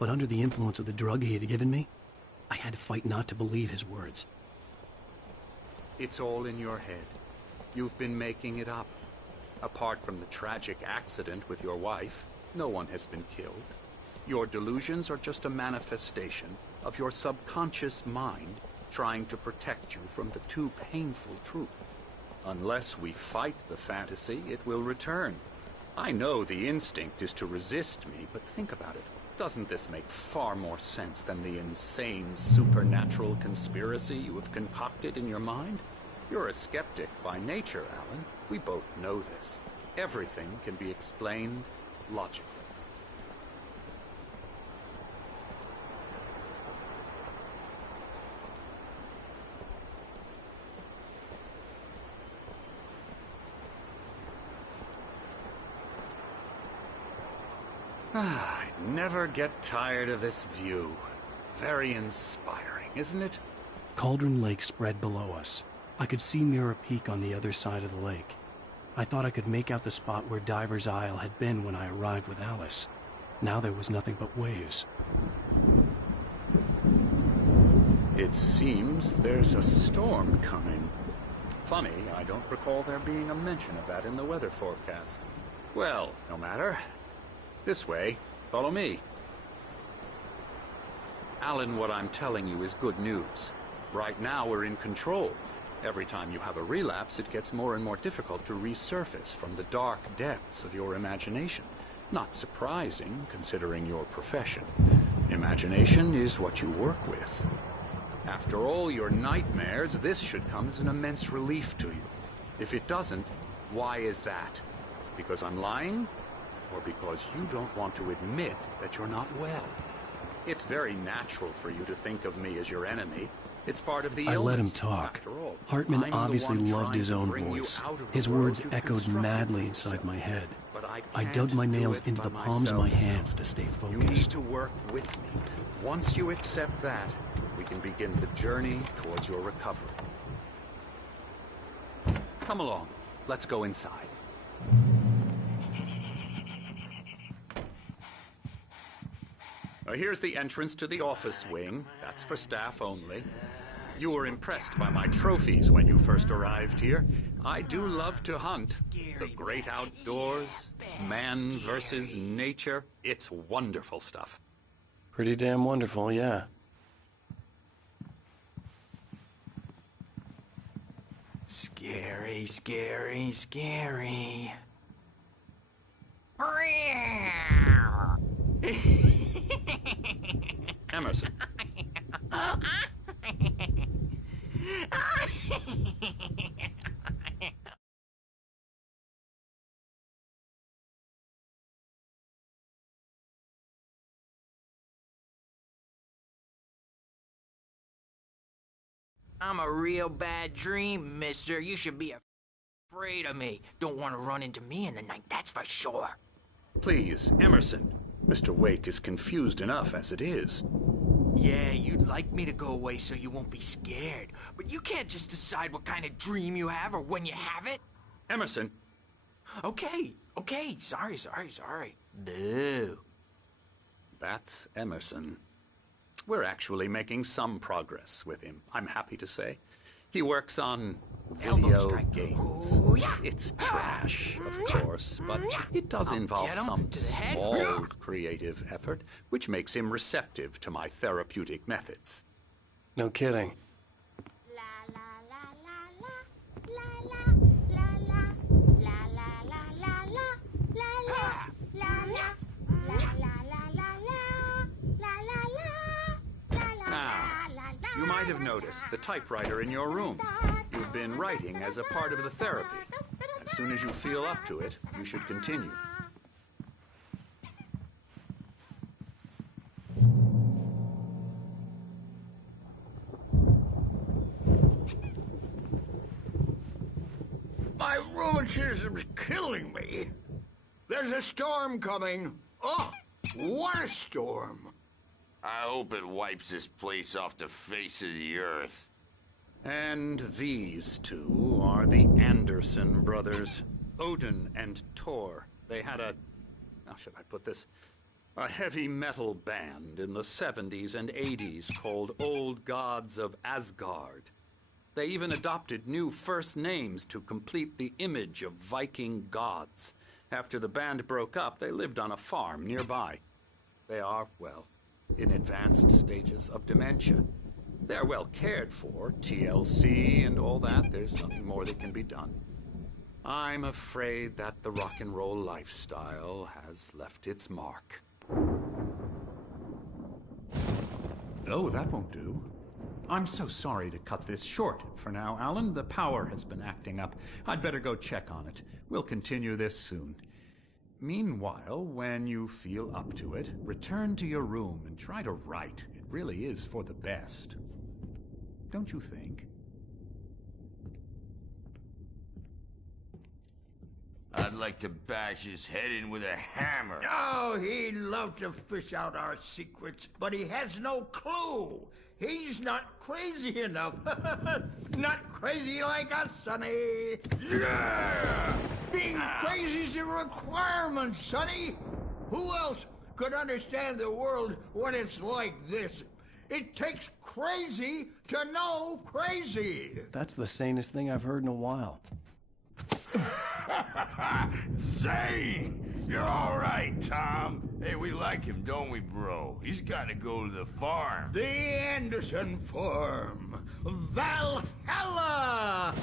But under the influence of the drug he had given me, I had to fight not to believe his words. It's all in your head. You've been making it up. Apart from the tragic accident with your wife, no one has been killed. Your delusions are just a manifestation of your subconscious mind trying to protect you from the too painful truth. Unless we fight the fantasy, it will return. I know the instinct is to resist me, but think about it. Doesn't this make far more sense than the insane supernatural conspiracy you have concocted in your mind? You're a skeptic by nature, Alan. We both know this. Everything can be explained logically. I never get tired of this view. Very inspiring, isn't it? Cauldron Lake spread below us. I could see Mirror Peak on the other side of the lake. I thought I could make out the spot where Diver's Isle had been when I arrived with Alice. Now there was nothing but waves. It seems there's a storm coming. Funny, I don't recall there being a mention of that in the weather forecast. Well, no matter. This way. Follow me. Alan, what I'm telling you is good news. Right now, we're in control. Every time you have a relapse, it gets more and more difficult to resurface from the dark depths of your imagination. Not surprising, considering your profession. Imagination is what you work with. After all your nightmares, this should come as an immense relief to you. If it doesn't, why is that? Because I'm lying? Or because you don't want to admit that you're not well? It's very natural for you to think of me as your enemy. It's part of the illness. I let him talk. Hartman obviously loved his own voice. His words echoed madly inside my head. I dug my nails into the palms of my hands to stay focused. You need to work with me. Once you accept that, we can begin the journey towards your recovery. Come along. Let's go inside. Here's the entrance to the office wing. That's for staff only. You were impressed by my trophies when you first arrived here. I do love to hunt. The great outdoors, man versus nature. It's wonderful stuff. Pretty damn wonderful, yeah. Scary, scary, scary. Emerson. I'm a real bad dream, mister. You should be afraid of me. Don't want to run into me in the night, that's for sure. Please, Emerson. Mr. Wake is confused enough as it is. Yeah, you'd like me to go away so you won't be scared. But you can't just decide what kind of dream you have or when you have it. Emerson. Okay. Sorry. Boo. That's Emerson. We're actually making some progress with him, I'm happy to say. He works on video games. Ooh, yeah. It's trash, of course, but it does involve some small creative effort, which makes him receptive to my therapeutic methods. No kidding. You might have noticed the typewriter in your room. You've been writing as a part of the therapy. As soon as you feel up to it, you should continue. My rheumatism's killing me. There's a storm coming. Oh, what a storm. I hope it wipes this place off the face of the earth. And these two are the Anderson brothers, Odin and Thor. They had how should I put this? A heavy metal band in the 70s and 80s called Old Gods of Asgard. They even adopted new first names to complete the image of Viking gods. After the band broke up, they lived on a farm nearby. They are, well, in advanced stages of dementia. They're well cared for, TLC and all that. There's nothing more that can be done. I'm afraid that the rock and roll lifestyle has left its mark. Oh, that won't do. I'm so sorry to cut this short for now, Alan. The power has been acting up. I'd better go check on it. We'll continue this soon. Meanwhile, when you feel up to it, return to your room and try to write. It really is for the best. Don't you think? I'd like to bash his head in with a hammer. Oh, he'd love to fish out our secrets, but he has no clue. He's not crazy enough. Not crazy like us, Sonny. Yeah! Being crazy's a requirement, Sonny. Who else could understand the world when it's like this? It takes crazy to know crazy. That's the sanest thing I've heard in a while. Zane! You're all right, Tom. Hey, we like him, don't we, bro? He's got to go to the farm. The Anderson farm. Valhalla!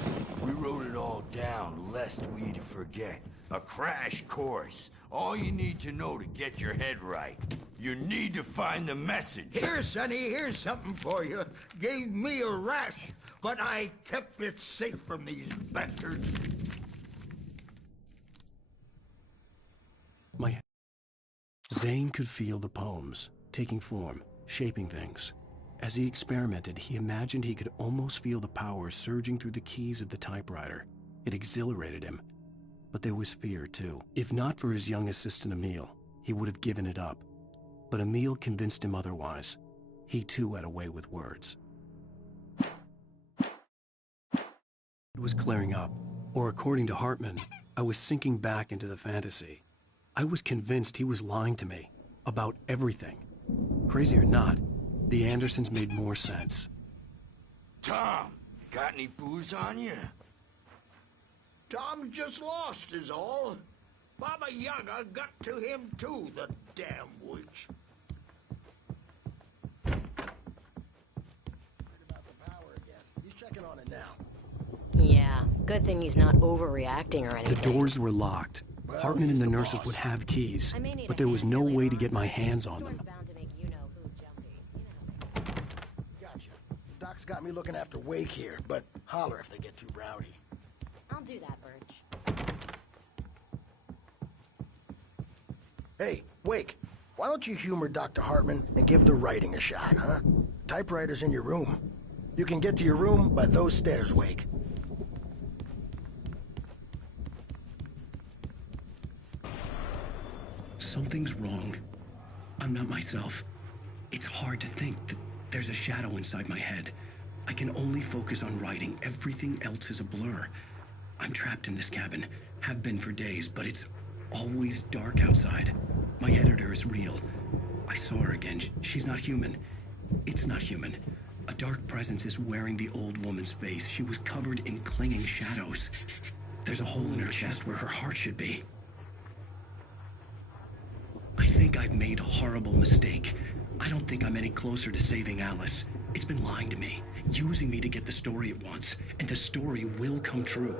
We wrote it all down, lest we forget. A crash course. All you need to know to get your head right. You need to find the message. Here, Sonny, here's something for you. Gave me a rash, but I kept it safe from these bastards. Zane could feel the poems, taking form, shaping things. As he experimented, he imagined he could almost feel the power surging through the keys of the typewriter. It exhilarated him. But there was fear, too. If not for his young assistant, Emil, he would have given it up. But Emil convinced him otherwise. He too had a way with words. It was clearing up, or according to Hartman, I was sinking back into the fantasy. I was convinced he was lying to me about everything. Crazy or not, the Andersons made more sense. Tom, got any booze on you? Tom just lost is all. Baba Yaga got to him too, the damn witch. About the power again. He's checking on it now. Yeah, good thing he's not overreacting or anything. The doors were locked. Hartman and the nurses would have keys, but there was no way to get my hands on them. Gotcha. The doc's got me looking after Wake here, but holler if they get too rowdy. I'll do that, Birch. Hey, Wake, why don't you humor Dr. Hartman and give the writing a shot, huh? Typewriter's in your room. You can get to your room by those stairs, Wake. Something's wrong. I'm not myself. It's hard to think that there's a shadow inside my head. I can only focus on writing. Everything else is a blur. I'm trapped in this cabin. Have been for days, but it's always dark outside. My editor is real. I saw her again. She's not human. It's not human. A dark presence is wearing the old woman's face. She was covered in clinging shadows. There's a hole in her chest where her heart should be. I think I've made a horrible mistake. I don't think I'm any closer to saving Alice. It's been lying to me, using me to get the story it wants, and the story will come true.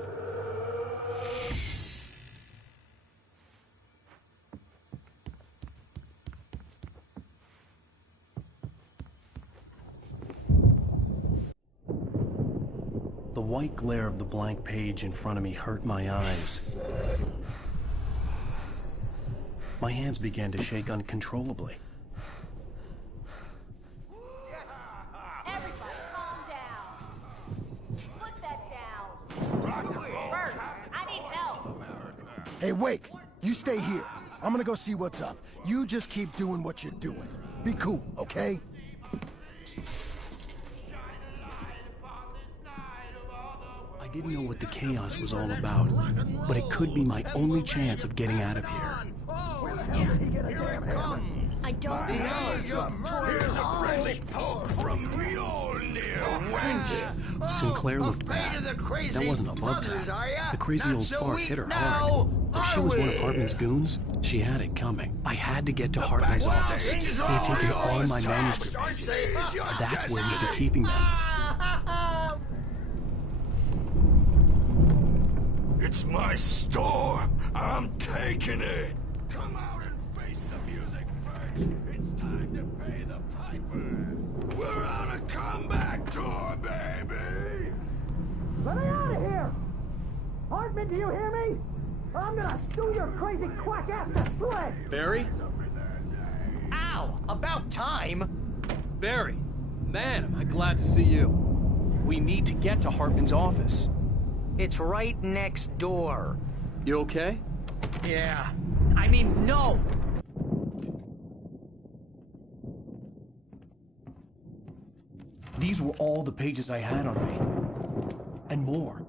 The white glare of the blank page in front of me hurt my eyes. My hands began to shake uncontrollably. Everybody, calm down. Put that down. Bert, I need help. Hey, Wake, you stay here. I'm gonna go see what's up. You just keep doing what you're doing. Be cool, okay? I didn't know what the chaos was all about, but it could be my only chance of getting out of here. Here it comes. I don't know. Here's a friendly poke from Mjolnir, wench. Sinclair looked bad. That wasn't a love tap. The crazy old fart hit her hard. If she was one of Hartman's goons, she had it coming. I had to get to Hartman's office. He had taken all my manuscript pages. That's where he'd be keeping them. It's my store. I'm taking it. Come out and face the music, Bert. It's time to pay the piper. We're on a comeback tour, baby. Let me out of here! Hartman, do you hear me? I'm gonna sue your crazy quack ass to sled! Barry? Ow! About time! Barry, man, am I glad to see you. We need to get to Hartman's office. It's right next door. You okay? Yeah. I mean, no! These were all the pages I had on me. And more.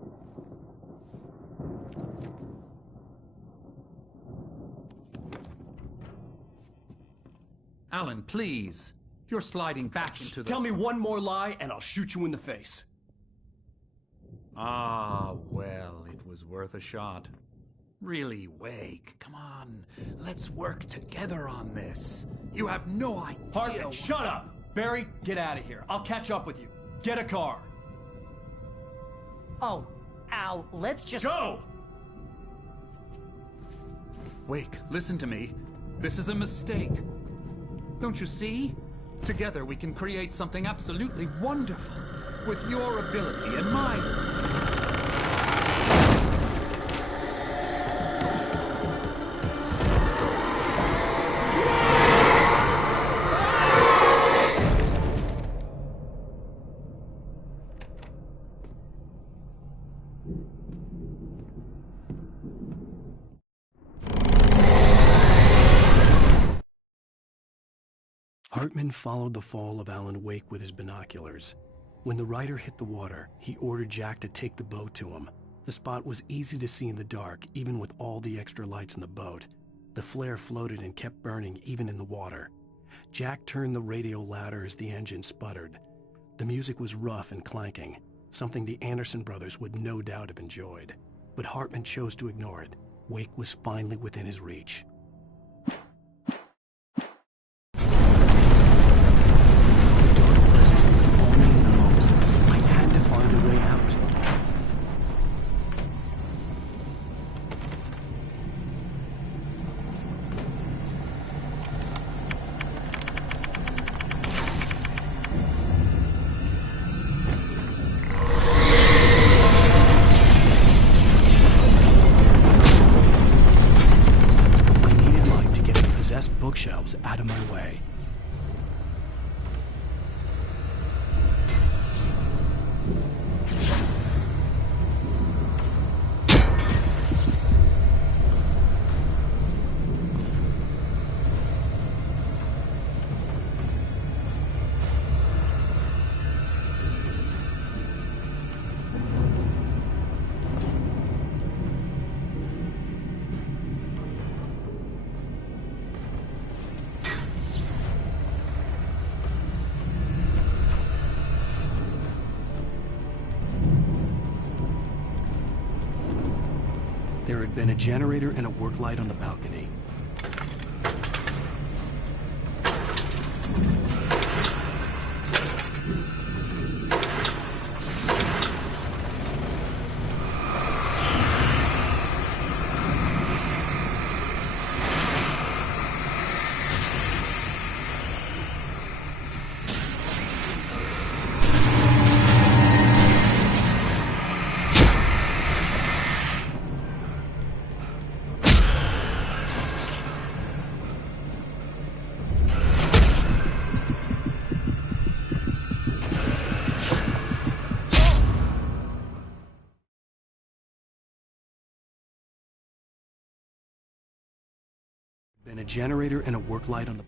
Alan, please. You're sliding back into the... Tell me one more lie and I'll shoot you in the face. Ah, well, it was worth a shot. Really, Wake, come on. Let's work together on this. You have no idea... Hartman, shut up! Barry, get out of here. I'll catch up with you. Get a car. Oh, Al, let's just... Go! Wake, listen to me. This is a mistake. Don't you see? Together we can create something absolutely wonderful. With your ability and mine. Hartman followed the fall of Alan Wake with his binoculars. When the rider hit the water, he ordered Jack to take the boat to him. The spot was easy to see in the dark, even with all the extra lights in the boat. The flare floated and kept burning even in the water. Jack turned the radio louder as the engine sputtered. The music was rough and clanking, something the Anderson brothers would no doubt have enjoyed. But Hartman chose to ignore it. Wake was finally within his reach. Find a way out. I needed light to get the possessed bookshelves out of my way. There had been a generator and a work light on the balcony. Been a generator and a work light on the